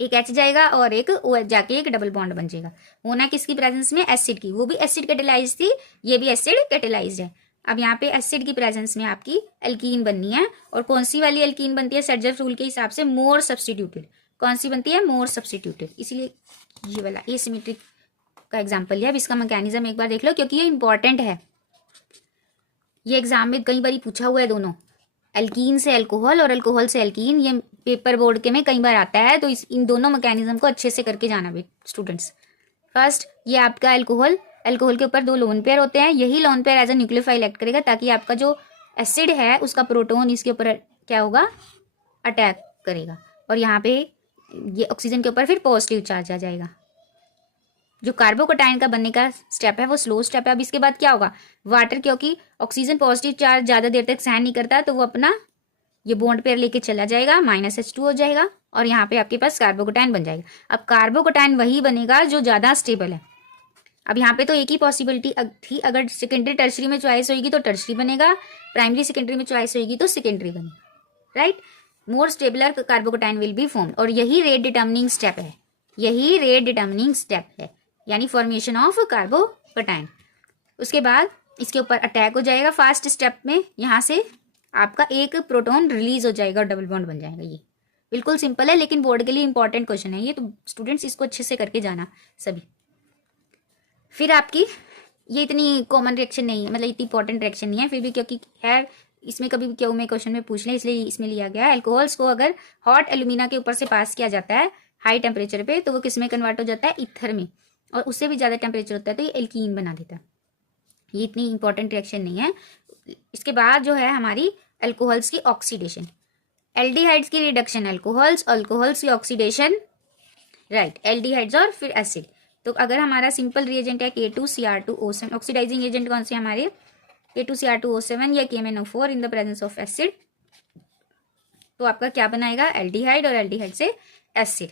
एक H जाएगा और एक OH जाके एक डबल बॉन्ड बन जाएगा। होना किसकी प्रेजेंस में, एसिड की, वो भी एसिड कैटेलाइज थी, ये भी एसिड कैटेलाइज्ड है। अब यहाँ पे एसिड की प्रेजेंस में आपकी एल्कीन बननी है, और कौन सी वाली एल्कीन बनती है, सर्जर रूल के हिसाब से मोर सब्सटीट्यूटेड। कौन सी बनती है, मोर सब्सटीट्यूटेड। इसीलिए ये वाला एसिमेट्रिक का एग्जाम्पल लिया। अब इसका मैकेनिज्म एक बार देख लो क्योंकि ये इंपॉर्टेंट है, ये एग्जाम में कई बार पूछा हुआ है दोनों, एल्कीन से अल्कोहल और अल्कोहल से एल्कीन, ये पेपर बोर्ड के में कई बार आता है। तो इन दोनों मैकेनिज्म को अच्छे से करके जाना भी स्टूडेंट्स। फर्स्ट, ये आपका अल्कोहल के ऊपर 2 लोन पेयर होते हैं, यही lone pair as a nucleophile act करेगा ताकि आपका जो एसिड है उसका प्रोटोन इसके ऊपर क्या होगा, अटैक करेगा, और यहाँ पे ये ऑक्सीजन के ऊपर फिर पॉजिटिव चार्ज आ जाएगा। जो कार्बोकटाइन का बनने का स्टेप है वो स्लो स्टेप है। अब इसके बाद क्या होगा, वाटर, क्योंकि ऑक्सीजन पॉजिटिव चार्ज ज्यादा देर तक सहन नहीं करता तो वो अपना ये बॉन्ड पेयर लेके चला जाएगा, -H2 हो जाएगा, और यहाँ पे आपके पास कार्बोकटाइन बन जाएगा। अब कार्बोकटाइन वही बनेगा जो ज्यादा स्टेबल है। अब यहाँ पे तो एक ही पॉसिबिलिटी थी, अगर सेकेंडरी टर्शरी में चॉइस होगी तो टर्शरी बनेगा, प्राइमरी सेकेंडरी में चॉइस होगी तो सेकेंडरी बनेगा, right. More stabler carbocation will be formed, और यही रेट डिटर्मिनिंग स्टेप है, यही रेट डिटर्मिनिंग स्टेप है, यानी फॉर्मेशन ऑफ कार्बोकटाइन। उसके बाद इसके ऊपर अटैक हो जाएगा फास्ट स्टेप में, यहाँ से आपका एक प्रोटॉन रिलीज हो जाएगा और डबल बॉन्ड बन जाएगा। ये बिल्कुल सिंपल है लेकिन बोर्ड के लिए इंपॉर्टेंट क्वेश्चन है ये, तो स्टूडेंट्स इसको अच्छे से करके जाना सभी। फिर आपकी ये इतनी कॉमन रिएक्शन नहीं है, मतलब इतनी इंपॉर्टेंट रिएक्शन नहीं है, फिर भी क्योंकि है इसमें कभी क्यों में क्वेश्चन में पूछ लें इसलिए इसमें लिया गया है। अल्कोहल्स को अगर हॉट एल्यूमिना के ऊपर से पास किया जाता है हाई टेम्परेचर पे तो वो किस में कन्वर्ट हो जाता है, ईथर में, और उससे भी ज़्यादा टेम्परेचर होता है तो ये एल्कीन बना देता है। ये इतनी इंपॉर्टेंट रिएक्शन नहीं है। इसके बाद जो है हमारी अल्कोहल्स की ऑक्सीडेशन, एल्डिहाइड्स की रिडक्शन अल्कोहल्स, अल्कोहल्स की ऑक्सीडेशन, राइट, एल्डिहाइड्स और फिर एसिड। तो अगर हमारा सिंपल रिएजेंट है K2Cr2O7, ऑक्सीडाइजिंग एजेंट कौन से हमारे K2Cr2O7 या KMnO4 in the presence of acid, तो आपका क्या बनाएगा, एल्डिहाइड, और एल्डिहाइड से एसिड।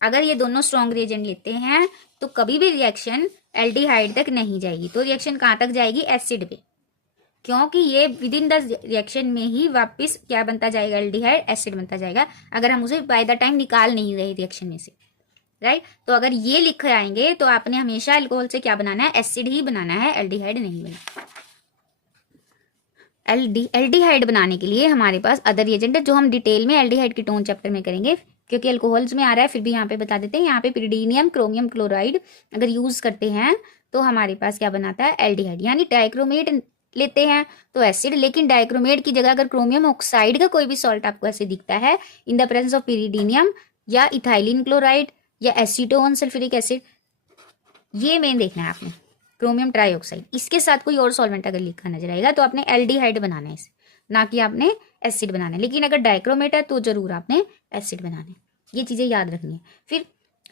अगर ये दोनों स्ट्रॉन्ग रिएजेंट लेते हैं तो कभी भी रिएक्शन एल्डिहाइड तक नहीं जाएगी, तो रिएक्शन कहाँ तक जाएगी, एसिड पे, क्योंकि ये विद इन द रिएक्शन में ही वापस क्या बनता जाएगा, एल्डिहाइड एसिड बनता जाएगा, अगर हम उसे बाय द टाइम निकाल नहीं रहे रिएक्शन में से, राइट। तो अगर ये लिख आएंगे तो आपने हमेशा अल्कोहल से क्या बनाना है, एसिड ही बनाना है, एल्डिहाइड नहीं बनाना। एल्डिहाइड बनाने के लिए हमारे पास अदर रिएजेंट है जो हम डिटेल में एल्डिहाइड कीटोन चैप्टर में करेंगे, क्योंकि अल्कोहल्स में आ रहा है फिर भी यहाँ पे बता देते हैं। यहाँ पे पिरिडीनियम क्रोमियम क्लोराइड अगर यूज करते हैं तो हमारे पास क्या बनाता है, एल्डिहाइड, यानी डाइक्रोमेट लेते हैं तो एसिड, लेकिन डाइक्रोमेट की जगह अगर क्रोमियम ऑक्साइड का कोई भी सॉल्ट आपको ऐसे दिखता है इन द प्रेजेंस ऑफ पिरिडीनियम या इथाइलिन क्लोराइड या एसीटोन सल्फ्यूरिक एसिड, ये मेन देखना है आपने, क्रोमियम ट्राईऑक्साइड, इसके साथ कोई और सॉल्वेंट अगर लिखा नजर आएगा तो आपने एल्डिहाइड बनाना है इसे, ना कि आपने एसिड बनाना है। लेकिन अगर डाइक्रोमेट है तो जरूर आपने एसिड बनाना है, ये चीजें याद रखनी है। फिर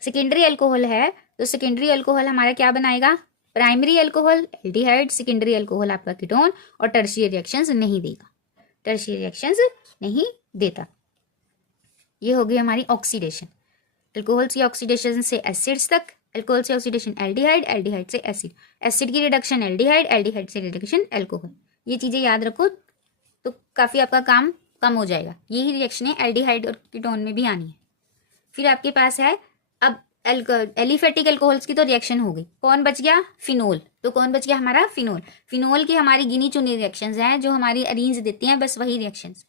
सेकेंडरी अल्कोहल है तो सेकेंडरी अल्कोहल हमारा क्या बनाएगा, primary alcohol aldehyde, secondary alcohol आपका कीटोन, और टर्शियरी रिएक्शंस नहीं देगा, टर्शियरी रिएक्शंस नहीं देता। ये हो गई हमारी ऑक्सीडेशन, अल्कोहल की ऑक्सीडेशन से एसिड्स तक, अल्कोहल से ऑक्सीडेशन एल्डिहाइड, एल्डिहाइड से एसिड, एसिड की रिडक्शन एल्डिहाइड, एल्डिहाइड से रिडक्शन अल्कोहल। ये चीजें याद रखो तो काफी आपका काम कम हो जाएगा। यही रिएक्शनें एल्डिहाइड और कीटोन में भी आनी है। फिर आपके पास है अब एलिफेटिक अल्कोहल्स की तो रिएक्शन हो गई, कौन बच गया? फिनोल। तो कौन बच गया हमारा? फिनोल। फिनोल की हमारी गिनी चुनी रिएक्शंस हैं जो हमारी अरेंज देती हैं, बस वही रिएक्शंस।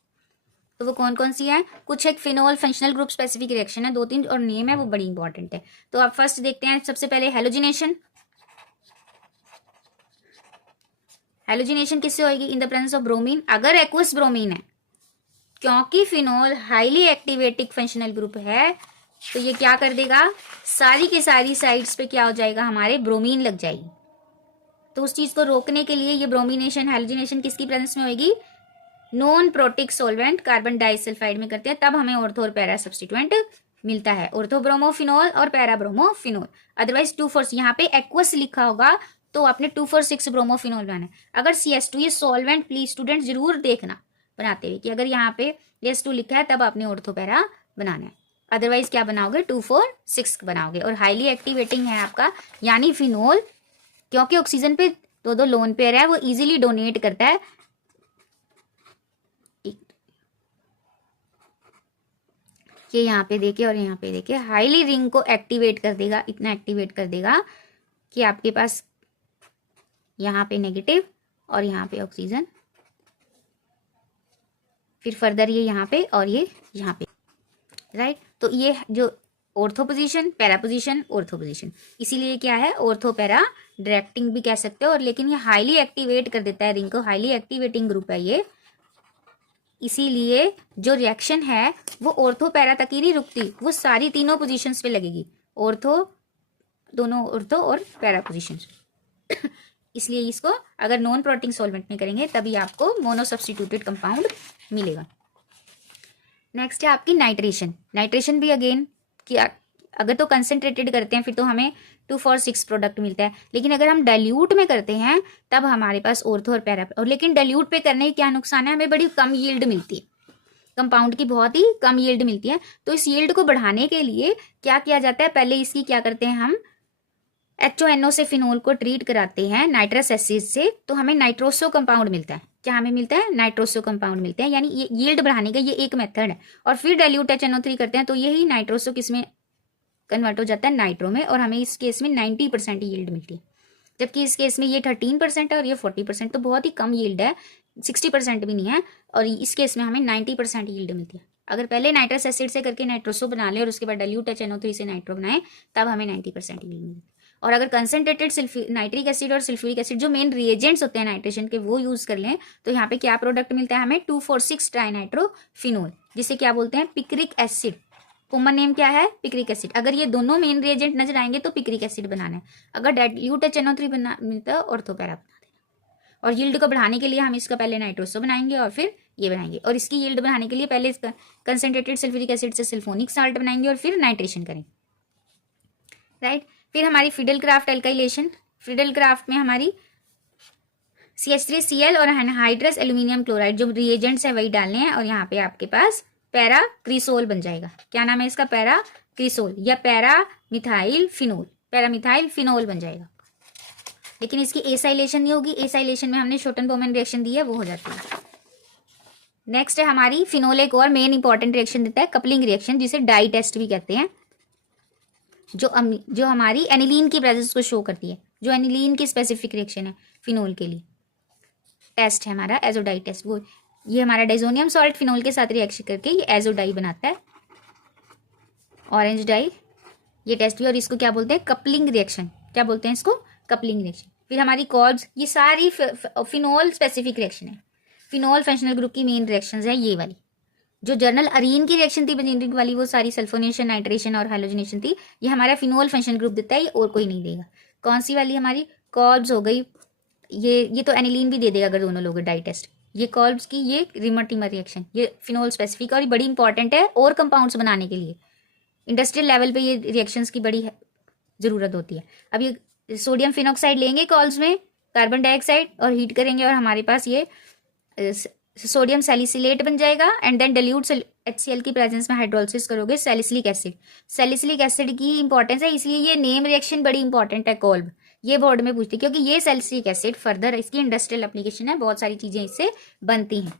तो वो कौन कौन सी है? कुछ एक phenol functional group specific reaction है, 2-3 और नेम है, वो बड़ी इंपॉर्टेंट है। तो आप फर्स्ट देखते हैं सबसे पहले हेलोजिनेशन। हेलोजिनेशन किससे होगी? In the presence of bromine, अगर एक्वस ब्रोमीन है, क्योंकि फिनोल हाईली एक्टिवेटिक फंक्शनल ग्रुप है, तो ये क्या कर देगा? सारी की सारी साइड्स पे क्या हो जाएगा? हमारे ब्रोमीन लग जाएगी। तो उस चीज को रोकने के लिए ये ब्रोमिनेशन, हेलोजिनेशन किसकी प्रेजेंस में होगी? Non protic solvent carbon disulphide में करते हैं, तब हमें ऑर्थो और पैरा सब्स्टिट्यूएंट मिलता है, ऑर्थो ब्रोमोफिनोल और पैरा ब्रोमोफिनोल। अदरवाइज 2,4 यहाँ पे एक्वस लिखा होगा तो आपने 2,4,6 ब्रोमोफिनोल बनाना है। अगर CS2 ये सॉल्वेंट, प्लीज स्टूडेंट जरूर देखना बनाते हुए कि अगर यहाँ पे S2 लिखा है तब आपने ऑर्थो पैरा बनाना है, अदरवाइज क्या बनाओगे? 2,4,6 बनाओगे। और हाईली एक्टिवेटिंग है आपका, यानी फिनोल, क्योंकि ऑक्सीजन पे दो लोन पेयर है, वो इजीली डोनेट करता है। ये यहाँ पे देखे और यहाँ पे देखे, हाईली रिंग को एक्टिवेट कर देगा, इतना एक्टिवेट कर देगा कि आपके पास यहाँ पे नेगेटिव और यहाँ पे ऑक्सीजन, फिर फर्दर ये यहाँ पे और ये यहाँ पे, राइट। तो ये जो ortho position, para position, ortho position, इसीलिए क्या है? ऑर्थो पैरा डायरेक्टिंग भी कह सकते हो। और लेकिन ये हाईली एक्टिवेट कर देता है रिंग को, हाईली एक्टिवेटिंग ग्रुप है ये, इसीलिए जो रिएक्शन है वो ऑर्थो पैरा तक ही नहीं रुकती, वो सारी तीनों पोजीशंस पे लगेगी, ऑर्थो, दोनों ऑर्थो और पैरा पोजीशंस। इसलिए इसको अगर नॉन प्रोटीन सॉल्वेंट में करेंगे तभी आपको मोनो सब्स्टिट्यूटेड कंपाउंड मिलेगा। नेक्स्ट है आपकी नाइट्रेशन। नाइट्रेशन भी अगेन कि अगर तो कंसंट्रेटेड करते हैं फिर तो हमें 2,4,6 प्रोडक्ट मिलता है, लेकिन अगर हम डाइल्यूट में करते हैं तब हमारे पास ऑर्थो और पैरा। और लेकिन डाइल्यूट पे करने के क्या नुकसान है? हमें बड़ी कम यील्ड मिलती है, कंपाउंड की बहुत ही कम यील्ड मिलती है। तो इस यील्ड को बढ़ाने के लिए क्या किया जाता है? पहले इसकी क्या करते हैं हम? HONO से फिनोल को ट्रीट कराते हैं नाइट्रस एसिड से, तो हमें नाइट्रोसो कंपाउंड मिलता है। क्या हमें मिलता है? नाइट्रोसो कंपाउंड मिलते हैं, यानी ये यील्ड बढ़ाने का ये एक मेथड है। और फिर डाइल्यूट HNO3 करते हैं तो यही नाइट्रोसो किसमें कन्वर्ट हो जाता है? नाइट्रो में, और हमें इस केस में 90% यील्ड मिलती है। जबकि इस केस में ये 13% है और ये 40%, तो बहुत ही कम यील्ड है, 60% भी नहीं है। और इस केस में हमें 90% यील्ड मिलती है। अगर पहले नाइट्रस एसिड से करके नाइट्रोसो बना ले और उसके बाद डाइल्यूट HNO3 से नाइट्रो बनाए, तब हमें 90% यील्ड मिलती है। और अगर कंसंट्रेटेड नाइट्रिक एसिड और सल्फ्यूरिक एसिड जो मेन रिएजेंट्स होते हैं नाइट्रेशन के, वो यूज कर लें, तो यहाँ पे क्या प्रोडक्ट मिलता है हमें? 2,4,6 ट्राइनाइट्रोफिनोल, जिसे क्या बोलते हैं? Picric acid. कॉमन नेम क्या है? Picric acid. अगर ये दोनों मेन रिएजेंट नजर आएंगे तो पिक्रिक एसिड बनाना है। अगर डाइल्यूट HNO3 बना मिलता है, ऑर्थो पैरा बना देना। और यील्ड को बढ़ाने के लिए हम इसका पहले नाइट्रोसो बनाएंगे और फिर ये बनाएंगे। और इसकी यील्ड बढ़ाने के लिए पहले इसका कंसंट्रेटेड सल्फ्यूरिक एसिड से सल्फोनिक साल्ट बनाएंगे और फिर नाइट्रेशन करेंगे, राइट। फिर हमारी fiddle craft alkylation. Fiddle craft में हमारी CH3Cl और एनहाइड्रस एल्यूमिनियम क्लोराइड जो रिएजेंट्स है वही डालने हैं, और यहाँ पे आपके पास पैरा क्रिसोल बन जाएगा। क्या नाम है इसका? पैरा क्रिसोल या para methyl phenol, para methyl phenol बन जाएगा। लेकिन इसकी एसाइलेशन नहीं होगी, एसाइलेशन में हमने शोटन-बोहमैन रिएक्शन दी है, वो हो जाती है। नेक्स्ट है हमारी फिनोल एक और मेन इंपॉर्टेंट रिएक्शन देता है, कपलिंग रिएक्शन, जिसे डाई टेस्ट भी कहते हैं, जो हमारी एनिलीन की प्रेजेंस को शो करती है, जो एनिलीन की स्पेसिफिक रिएक्शन है फिनोल के लिए। टेस्ट है हमारा एजोडाई टेस्ट, वो ये हमारा डाइजोनियम सॉल्ट फिनोल के साथ रिएक्शन करके ये एजोडाई बनाता है, ऑरेंज डाई, ये टेस्ट भी। और इसको क्या बोलते हैं? Coupling reaction. क्या बोलते हैं इसको? Coupling reaction. फिर हमारी कॉर्ब्स, ये सारी फिनोल स्पेसिफिक रिएक्शन है, फिनोल फंक्शनल ग्रुप की मेन रिएक्शंस है ये वाली। जो जर्नल अरीन की रिएक्शन थी बेंजीन वाली, वो सारी सल्फोनेशन, नाइट्रेशन और हाइलोजनेशन थी। ये हमारा फिनोल फंक्शनल ग्रुप देता है, ये और कोई नहीं देगा। कौन सी वाली? हमारी कॉर्ब्स हो गई, ये तो एनिलीन भी दे देगा अगर दोनों लोग डाई टेस्ट। ये कॉर्ब्स की ये रिमर टिमर रिएक्शन, ये फिनोल स्पेसिफिक और ये बड़ी इंपॉर्टेंट है और कंपाउंड्स बनाने के लिए। इंडस्ट्रियल लेवल पे ये रिएक्शंस की बड़ी जरूरत होती है। अब ये सोडियम फिनॉक्साइड लेंगे कॉल्स में, कार्बन डाइऑक्साइड, और हीट करेंगे और हमारे पास ये सोडियम सैलिसिलेट बन जाएगा। एंड देन डाइल्यूट HCl की प्रेजेंस में हाइड्रोलिसिस करोगे सैलिसिलिक एसिड। सैलिसिलिक एसिड की इंपॉर्टेंस है, इसलिए ये नेम रिएक्शन बड़ी इंपॉर्टेंट है कॉल्ब, ये बोर्ड में पूछती है, क्योंकि ये सैलिसिलिक एसिड फर्दर इसकी इंडस्ट्रियल एप्लीकेशन है, बहुत सारी चीजें इससे बनती हैं,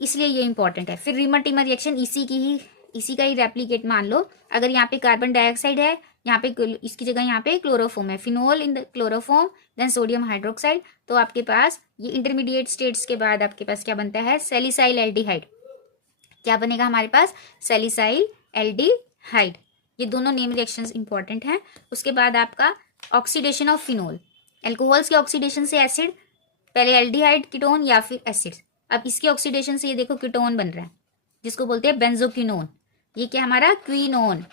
इसलिए ये इंपॉर्टेंट है। फिर रिमर टिमर रिएक्शन इसी की ही इसी का ही रेप्लिकेट मान लो। अगर यहाँ पे कार्बन डाइऑक्साइड है, यहाँ पे इसकी जगह यहाँ पे क्लोरोफॉर्म है, phenol in the chloroform then sodium hydroxide, तो आपके पास ये इंटरमीडिएट स्टेट्स के बाद आपके पास क्या बनता है, सैलिसाइल एल्डिहाइड। क्या बनेगा हमारे पास, सैलिसाइल एल्डिहाइड। ये दोनों नेम रिएक्शंस इंपॉर्टेंट हैं। उसके बाद आपका ऑक्सीडेशन ऑफ फिनोल, एल्कोहल्स के ऑक्सीडेशन से एसिड, पहले एल्डिहाइड कीटोन या फिर एसिड। अब इसके ऑक्सीडेशन से ये देखो कीटोन बन रहा है जिसको बोलते हैं बेंजोक्विनोन। ये क्या हमारा क्विनोन,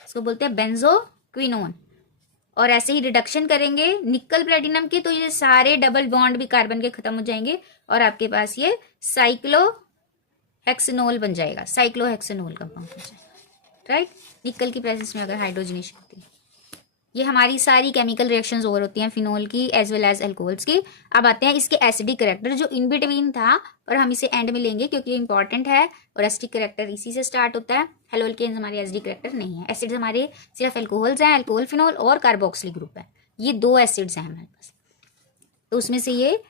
इसको बोलते हैं बेंजोक्विनोन। और ऐसे ही रिडक्शन करेंगे निकल प्लेटिनम के, तो ये सारे डबल बॉन्ड भी कार्बन के खत्म हो जाएंगे और आपके पास ये साइक्लोहेक्सेनोल बन जाएगा, साइक्लोहेक्सेनोल कंपाउंड बन जाएगा, राइट। निकल की प्रेजेंस में अगर हाइड्रोजनेशन होती है। ये हमारी सारी केमिकल रिएक्शंस ओवर होती हैं फिनोल की एज वेल एज अल्कोहल्स की। अब आते हैं इसके एसिडिक करेक्टर, जो इन बिटवीन था पर हम इसे एंड में लेंगे क्योंकि ये इंपॉर्टेंट है और एसिडिक करेक्टर इसी से स्टार्ट होता है। हेलो एल्केन्स हमारे एसिडिक करेक्टर नहीं है, एसिड्स हमारे सिर्फ अल्कोहल्स हैं, अल्कोहल फिनोल और कार्बोक्सिलिक ग्रुप है, ये 2 एसिड्स हैं हमारे पास, तो उसमें से ये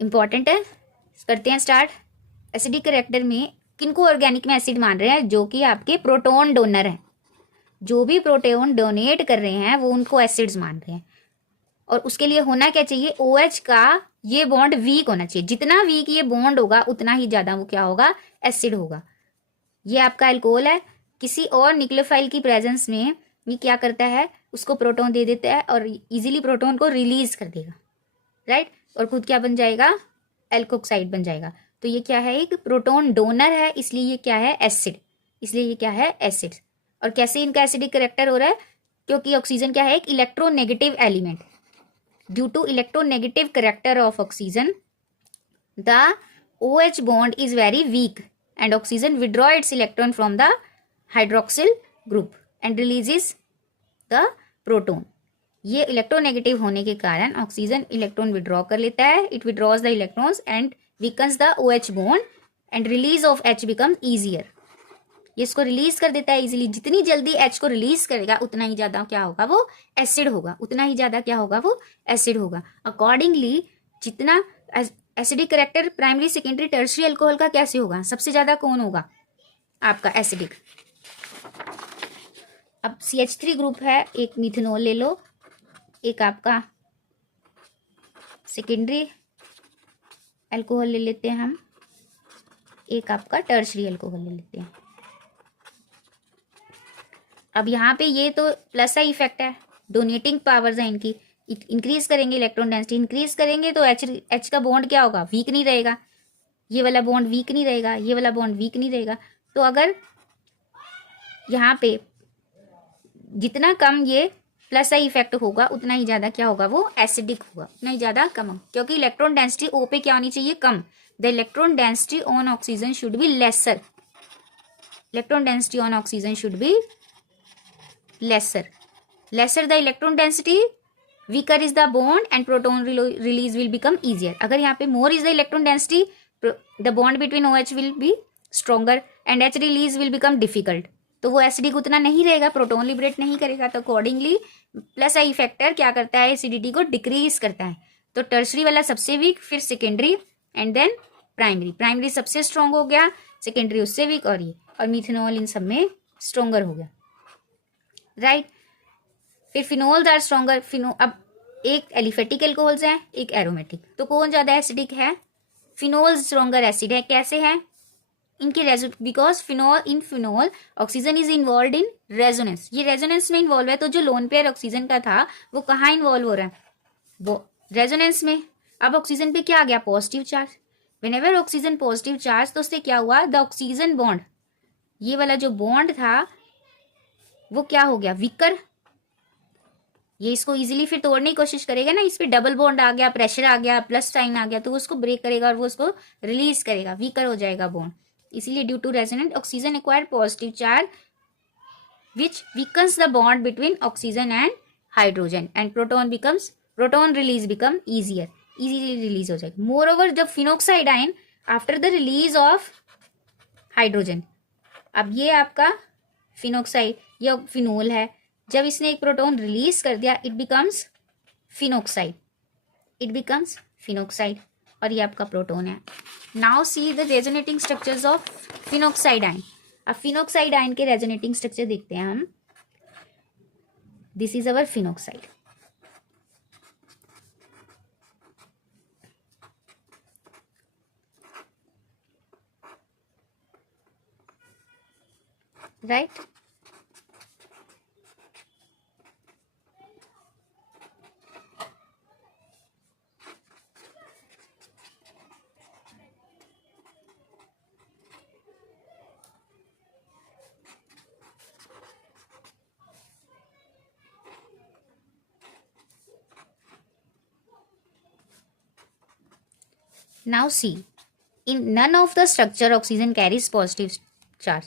इंपॉर्टेंट है। करते हैं स्टार्ट। एसिडिक करेक्टर में किनको ऑर्गेनिक में एसिड मान रहे हैं, जो कि आपके प्रोटोन डोनर हैं, जो भी प्रोटोन डोनेट कर रहे हैं वो उनको एसिड्स मान रहे हैं। और उसके लिए होना क्या चाहिए, OH का ये बॉन्ड वीक होना चाहिए। जितना वीक ये बॉन्ड होगा उतना ही ज्यादा वो क्या होगा, एसिड होगा। ये आपका अल्कोहल है, किसी और न्यूक्लियोफाइल की प्रेजेंस में ये क्या करता है, उसको प्रोटोन दे देता है और इजीली प्रोटोन को रिलीज कर देगा, राइट। और खुद क्या बन जाएगा, एल्कोक्साइड बन जाएगा। तो ये क्या है, एक प्रोटोन डोनर है, इसलिए ये क्या है, एसिड, इसलिए ये क्या है, एसिड। और कैसे इनका एसिडिक करेक्टर हो रहा है, क्योंकि ऑक्सीजन क्या है, एक electronegative element. Due to electronegative character of oxygen the OH bond is very weak and oxygen withdraw its electron from the hydroxyl group and releases the proton. ये इलेक्ट्रोनेगेटिव होने के कारण ऑक्सीजन इलेक्ट्रॉन विड्रॉ कर लेता है, it withdraws the electrons and weakens the OH bond and release of H becomes easier. ये इसको release कर देता है इजीली। जितनी जल्दी H को रिलीज करेगा उतना ही ज्यादा क्या होगा, वो एसिड होगा, उतना ही ज्यादा क्या होगा, वो एसिड होगा। अकॉर्डिंगली जितना acidic character primary secondary tertiary alcohol का कैसे होगा, सबसे ज्यादा कौन होगा आपका एसिडिक। अब CH3 ग्रुप है, एक मिथेनॉल ले लो, एक आपका सेकेंडरी अल्कोहल ले लेते हैं हम, एक आपका टर्शियरी अल्कोहल ले लेते हैं। अब यहाँ पे ये तो प्लस का इफेक्ट है, डोनेटिंग पावर्स है इनकी, इंक्रीज करेंगे इलेक्ट्रॉन डेंसिटी, इंक्रीज करेंगे तो H का बॉन्ड क्या होगा, वीक नहीं रहेगा, ये वाला बॉन्ड वीक नहीं रहेगा, ये वाला बॉन्ड वीक नहीं रहेगा। तो अगर यहाँ पे जितना कम ये प्लस का इफेक्ट होगा उतना ही ज्यादा क्या होगा, वो एसिडिक होगा, उतना ही ज्यादा कम होगा, क्योंकि इलेक्ट्रॉन डेंसिटी O पे क्या होनी चाहिए, कम। The electron density on oxygen should be lesser, electron density on oxygen should be lesser the electron density, weaker is the bond and proton release will become easier. अगर यहाँ पे more is the electron density, the bond between OH will be stronger and H release will become difficult. तो वो acidic उतना नहीं रहेगा, proton liberate नहीं करेगा, तो अकॉर्डिंगली प्लस आई फैक्टर क्या करता है, एसिडिटी को डिक्रीज करता है। तो टर्शरी वाला सबसे वीक, फिर secondary and then primary. Primary सबसे स्ट्रॉन्ग हो गया, सेकेंडरी उससे वीक, और ये और मिथेनॉल इन सब में स्ट्रॉन्गर हो गया, राइट। फिर फिनोल्स आर स्ट्रॉन्गर। अब एक एलिफेटिक एल्कोहल्स हैं, एक एरोमेटिक, तो कौन ज्यादा एसिडिक है, फिनोल स्ट्रॉन्गर एसिड है। कैसे है, इनके because phenol oxygen is involve in resonance, ये रेजोनेंस में इन्वॉल्व है। तो जो लोन पेयर ऑक्सीजन का था वो कहाँ इन्वॉल्व हो रहा है, वो रेजोनेंस में। अब ऑक्सीजन पे क्या आ गया, positive charge. Whenever oxygen positive charge, तो उससे क्या हुआ, द ऑक्सीजन बॉन्ड, ये वाला जो बॉन्ड था वो क्या हो गया, वीकर। ये इसको इजीली फिर तोड़ने की कोशिश करेगा ना, इस पे डबल बॉन्ड आ गया, प्रेशर आ गया, प्लस साइन आ गया, तो वो उसको ब्रेक करेगा और वो उसको रिलीज करेगा, वीकर हो जाएगा बॉन्ड। इसीलिए due to resonance oxygen acquire positive charge which weakens the bond between oxygen and hydrogen and proton release become easier, easily release हो जाएगा। मोर ओवर जब phenoxide ion after the release of hydrogen, अब ये आपका phenoxide, यह phenol है, जब इसने एक प्रोटॉन रिलीज कर दिया इट बिकम्स फिनोक्साइड, और ये आपका प्रोटॉन है। Now see the resonating structures of phenoxide ion. अब फिनोक्साइड आयन के रेजोनेटिंग स्ट्रक्चर देखते हैं हम। This is our phenoxide. Right, now see in none of the structure oxygen carries positive charge.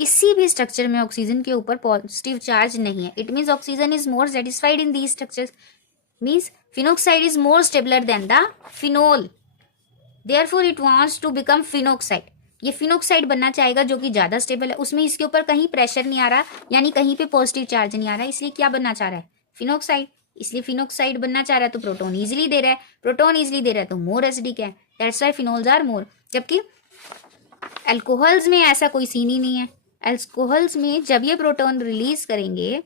किसी भी स्ट्रक्चर में ऑक्सीजन के ऊपर पॉजिटिव चार्ज नहीं है। It means oxygen is more satisfied in these structures. Means phenoxide is more stabler than the phenol, therefore it wants to become phenoxide. ये phenoxide बनना चाहेगा जो कि ज्यादा स्टेबल है, उसमें इसके ऊपर कहीं प्रेशर नहीं आ रहा, यानी कहीं पे पॉजिटिव चार्ज नहीं आ रहा, इसलिए क्या बनना चाह रहा है, फिनोक्साइड। इसलिए फिनोक्साइड बनना चाह रहा है तो प्रोटॉन इजिली दे रहा है, प्रोटॉन इजिली दे रहा है तो मोर एसिडिक है, that's why phenols are more. जबकि अल्कोहल्स में ऐसा कोई सीन ही नहीं है। अल्कोहल्स में जब ये प्रोटॉन रिलीज करेंगे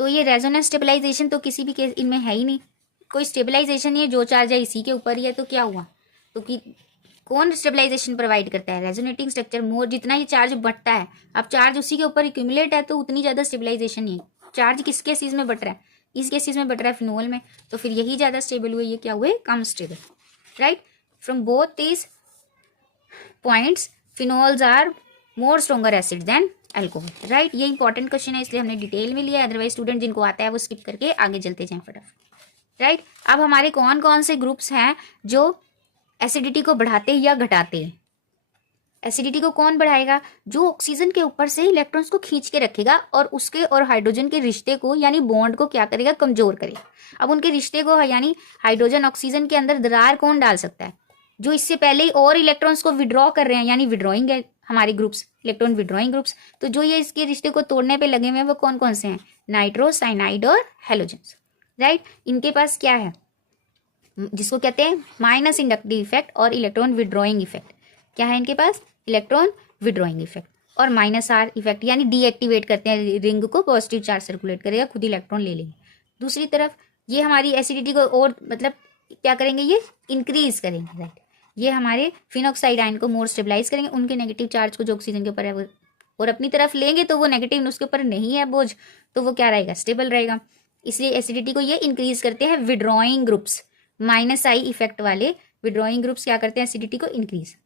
तो ये रेजोनेंस स्टेबलाइजेशन तो किसी भी केस इनमें है ही नहीं, कोई स्टेबलाइजेशन नहीं है, जो चार्ज है इसी के ऊपर ही है। तो क्या हुआ, तो कि कौन स्टेबलाइजेशन प्रोवाइड करता है, रेजोनेटिंग स्ट्रक्चर। मोर जितना ये चार्ज बढ़ता है, अब चार्ज उसी के ऊपर एक्यूमुलेट है तो उतनी ज्यादा स्टेबलाइजेशन नहीं है। चार्ज किसके केसेस में बढ़ रहा है, इस केसेस में बढ़ रहा है फिनोल में, तो फिर यही ज्यादा स्टेबल हुए, ये क्या हुए, कम stable. Right, from both these points phenols are more stronger acid than alcohol. Right, ये इंपॉर्टेंट क्वेश्चन है इसलिए हमने डिटेल में लिया, अदरवाइज स्टूडेंट जिनको आता है वो स्किप करके आगे चलते जाएं फटाफट। राइट, अब हमारे कौन कौन से ग्रुप्स हैं जो एसिडिटी को बढ़ाते या घटाते हैं। एसिडिटी को कौन बढ़ाएगा, जो ऑक्सीजन के ऊपर से इलेक्ट्रॉन्स को खींच के रखेगा और उसके और हाइड्रोजन के रिश्ते को यानी बॉन्ड को क्या करेगा, कमजोर करेगा। अब उनके रिश्ते को यानी हाइड्रोजन ऑक्सीजन के अंदर दरार कौन डाल सकता है, जो इससे पहले ही और इलेक्ट्रॉन्स को विड्रॉ कर रहे हैं, यानी विड्रॉइंग है हमारे ग्रुप्स, इलेक्ट्रॉन विड्रॉइंग ग्रुप्स। तो जो ये इसके रिश्ते को तोड़ने पे लगे हुए हैं वो कौन कौन से हैं, नाइट्रो, साइनाइड और हेलोजन्स। राइट, इनके पास क्या है, जिसको कहते हैं माइनस इंडक्टिव इफेक्ट और इलेक्ट्रॉन विड्रॉइंग इफेक्ट। क्या है इनके पास, इलेक्ट्रॉन विड्रॉइंग इफेक्ट और माइनस आर इफेक्ट, यानी डीएक्टिवेट करते हैं रिंग को, पॉजिटिव चार्ज सर्कुलेट करेगा, खुद इलेक्ट्रॉन ले लेंगे। दूसरी तरफ ये हमारी एसिडिटी को और मतलब क्या करेंगे, ये इंक्रीज करेंगे। राइट, ये हमारे फिनोक्साइड आयन को मोर स्टेबलाइज करेंगे, उनके नेगेटिव चार्ज को जो ऑक्सीजन के ऊपर है वो और अपनी तरफ लेंगे, तो वो नेगेटिव उसके ऊपर नहीं है बोझ, तो वो क्या रहेगा, स्टेबल रहेगा। इसलिए एसिडिटी को ये इंक्रीज करते हैं withdrawing groups, minus I effect वाले विड्रॉइंग ग्रुप्स क्या करते हैं, एसिडिटी को इंक्रीज।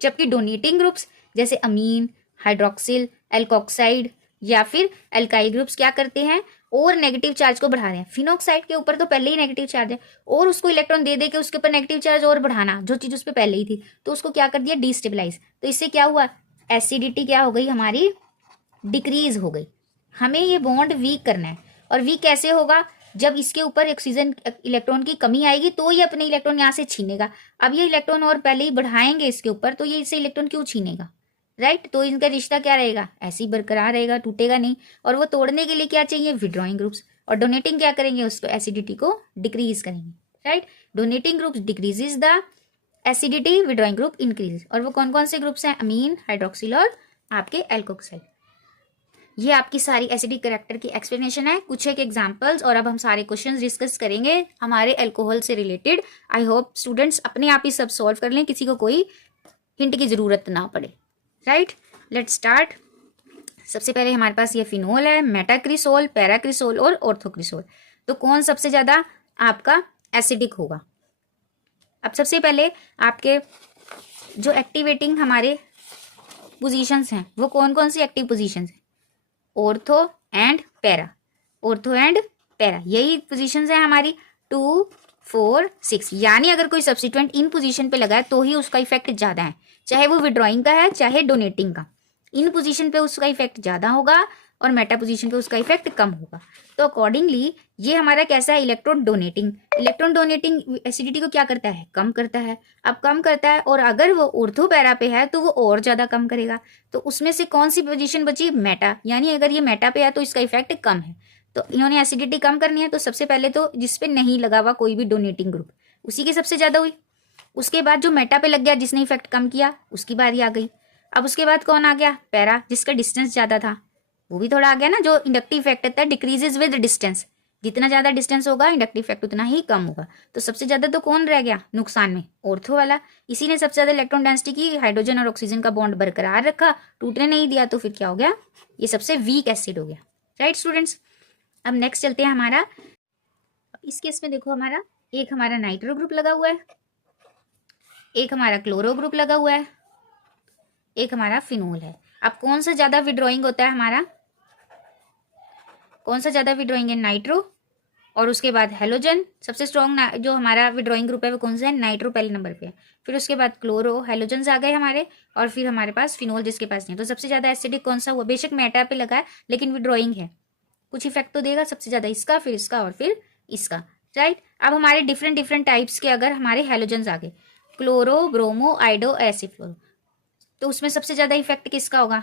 जबकि डोनेटिंग ग्रुप्स जैसे अमीन, हाइड्रोक्सिल, एल्कोक्साइड या फिर एल्काइल ग्रुप्स क्या करते हैं, और नेगेटिव चार्ज को बढ़ा रहे हैं। फिनोक्साइड के ऊपर तो पहले ही नेगेटिव चार्ज है और उसको इलेक्ट्रॉन दे दे के उसके ऊपर नेगेटिव चार्ज और बढ़ाना, जो चीज उस पर पहले ही थी, तो उसको क्या कर दिया, डिस्टेबलाइज। तो इससे क्या हुआ, एसिडिटी क्या हो गई हमारी, डिक्रीज हो गई। हमें ये बॉन्ड वीक करना है, और वीक कैसे होगा, जब इसके ऊपर ऑक्सीजन इलेक्ट्रॉन की कमी आएगी तो ये अपने इलेक्ट्रॉन यहाँ से छीनेगा। अब ये इलेक्ट्रॉन और पहले ही बढ़ाएंगे इसके ऊपर, तो ये इससे इलेक्ट्रॉन क्यों छीनेगा। राइट, तो इनका रिश्ता क्या रहेगा, ऐसे ही बरकरार रहेगा, टूटेगा नहीं। और वो तोड़ने के लिए क्या चाहिए, विड्रॉइंग ग्रुप्स। और डोनेटिंग क्या करेंगे, उसको एसिडिटी को डिक्रीज करेंगे। Right, donating groups decreases the acidity, withdrawing group increase. और वो कौन कौन से ग्रुप्स हैं, अमीन, हाइड्रोक्सिल और आपके एल्कोक्साइड। ये आपकी सारी एसिडिक कैरेक्टर की एक्सप्लेनेशन है, कुछ एक एग्जांपल्स, और अब हम सारे क्वेश्चंस डिस्कस करेंगे हमारे अल्कोहल से रिलेटेड। आई होप स्टूडेंट्स अपने आप ही सब सॉल्व कर लें, किसी को कोई हिंट की जरूरत ना पड़े। Right, let's start. सबसे पहले हमारे पास ये फिनोल है, मेटाक्रिसोल, पैराक्रिसोल और ऑर्थोक्रिसोल। तो कौन सबसे ज्यादा आपका एसिडिक होगा। अब सबसे पहले आपके जो एक्टिवेटिंग हमारे पोजीशंस हैं वो कौन कौन सी एक्टिव पोजीशंस हैं, ortho and para, ortho and para, यही पोजीशंस हैं हमारी 2, 4, 6। यानी अगर कोई सब्स्टिट्यूएंट इन पोजीशन पे लगा है तो ही उसका इफेक्ट ज्यादा है, चाहे वो विड्रॉइंग का है चाहे डोनेटिंग का। इन पोजीशन पे उसका इफेक्ट ज्यादा होगा और मेटा पोजीशन पे उसका इफेक्ट कम होगा। तो अकॉर्डिंगली ये हमारा कैसा है, electron donating. Electron donating acidity को क्या करता है, कम करता है। अब कम करता है, और अगर वो ऑर्थो पैरा पे है तो वो और ज्यादा कम करेगा। तो उसमें से कौन सी पोजीशन बची, मेटा, यानी अगर ये मेटा पे है तो इसका इफेक्ट कम है। तो इन्होंने एसिडिटी कम करनी है, तो सबसे पहले तो जिस पे नहीं लगा हुआ कोई भी डोनेटिंग ग्रुप, उसी की सबसे ज़्यादा हुई। उसके बाद जो मेटा पे लग गया, जिसने इफेक्ट कम किया, उसकी बारी आ गई। अब उसके बाद कौन आ गया? पैरा, जिसका डिस्टेंस ज़्यादा था, वो भी थोड़ा आ गया ना। जो इंडक्टिव इफेक्ट होता है डिक्रीजेज विद डिस्टेंस, जितना ज़्यादा डिस्टेंस होगा इंडक्टिव इफेक्ट उतना ही कम होगा। तो सबसे ज़्यादा तो कौन रह गया नुकसान में? ऑर्थो वाला। इसी ने सबसे ज़्यादा इलेक्ट्रॉन डेंसिटी की, हाइड्रोजन और ऑक्सीजन का बॉन्ड बरकरार रखा, टूटने नहीं दिया, तो फिर क्या हो गया? ये सबसे वीक एसिड हो गया। राइट स्टूडेंट्स, अब नेक्स्ट चलते हैं हमारा इस केस में। देखो हमारा एक हमारा नाइट्रो ग्रुप लगा हुआ है, एक हमारा क्लोरो ग्रुप लगा हुआ है, एक हमारा फिनोल है। अब कौन सा ज्यादा विड्रॉइंग होता है हमारा? कौन सा ज्यादा विड्रॉइंग है? नाइट्रो, और उसके बाद हेलोजन। सबसे स्ट्रॉन्ग जो हमारा विड्रॉइंग ग्रुप है वो कौन सा है? नाइट्रो पहले नंबर पे है। फिर उसके बाद क्लोरो, हेलोजन आ गए हमारे, और फिर हमारे पास फिनोल जिसके पास नहीं है। तो सबसे ज्यादा एसिडिक कौन सा हुआ? बेशक मेटा पे लगा है लेकिन विड्रॉइंग है, कुछ इफेक्ट तो देगा। सबसे ज्यादा इसका, फिर इसका, और फिर इसका। राइट, अब हमारे डिफरेंट डिफरेंट टाइप्स के अगर हमारे हेलोजन आ गए, क्लोरो, ब्रोमो, आइडो, एसिफ्लोरो, तो उसमें सबसे ज्यादा इफेक्ट किसका होगा?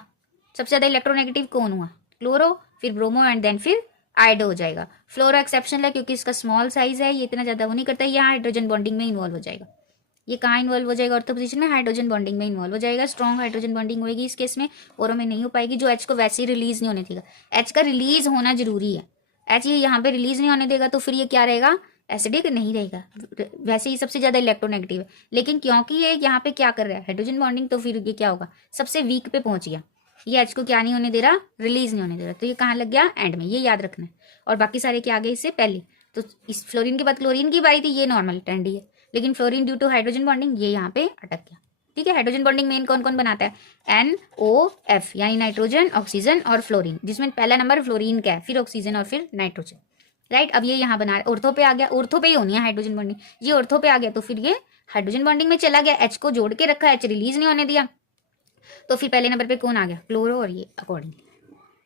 सबसे ज्यादा इलेक्ट्रोनेगेटिव कौन हुआ? क्लोरो, फिर ब्रोमो, एंड देन फिर आइडो हो जाएगा। फ्लोरो एक्सेप्शनल है क्योंकि इसका स्मॉल साइज है, ये इतना ज्यादा वो नहीं करता, ये हाइड्रोजन बॉन्डिंग में इन्वॉल्व हो जाएगा। ये कहाँ इन्वॉल्व हो जाएगा? ऑर्थो पोजीशन में, हाइड्रोजन बॉन्डिंग में इन्वॉल्व हो जाएगा। स्ट्रॉन्ग हाइड्रोजन बॉन्डिंग होगी इस केस में, औरों में नहीं हो पाएगी। जो एच को वैसे ही रिलीज नहीं होने देगा, एच का रिलीज होना जरूरी है। एच ये यहाँ पे रिलीज नहीं होने देगा तो फिर ये क्या रहेगा? एसिडिक नहीं रहेगा। वैसे ही सबसे ज्यादा इलेक्ट्रोनेगेटिव है, लेकिन क्योंकि ये यहाँ पे क्या कर रहा है? हाइड्रोजन बॉन्डिंग, तो फिर ये क्या होगा? सबसे वीक पे पहुंच गया। ये एच को क्या नहीं होने दे रहा? रिलीज नहीं होने दे रहा। तो ये कहाँ लग गया? एंड में, ये याद रखना है। और बाकी सारे क्या आ गए इससे पहले? तो इस फ्लोरीन के बाद क्लोरीन की बारी थी, ये नॉर्मल ट्रेंडी है, लेकिन fluorine due to hydrogen bonding ये यहाँ पे अटक गया। ठीक है, हाइड्रोजन बॉन्डिंग मेन कौन कौन बनाता है? NOF, यानी नाइट्रोजन, ऑक्सीजन और फ्लोरीन, जिसमें पहला नंबर फ्लोरीन का है, फिर ऑक्सीजन और फिर नाइट्रोजन। राइट, अब ये यहाँ बना रहा है, ऑर्थो पे आ गया। ऑर्थो पे ही होनी है हाइड्रोजन बॉन्डिंग, ये ऑर्थो पे आ गया तो फिर ये हाइड्रोजन बॉन्डिंग में चला गया, एच को जोड़ के रखा, एच रिलीज नहीं होने दिया, तो फिर पहले नंबर पे कौन आ गया? क्लोरो, और ये अकॉर्डिंगली।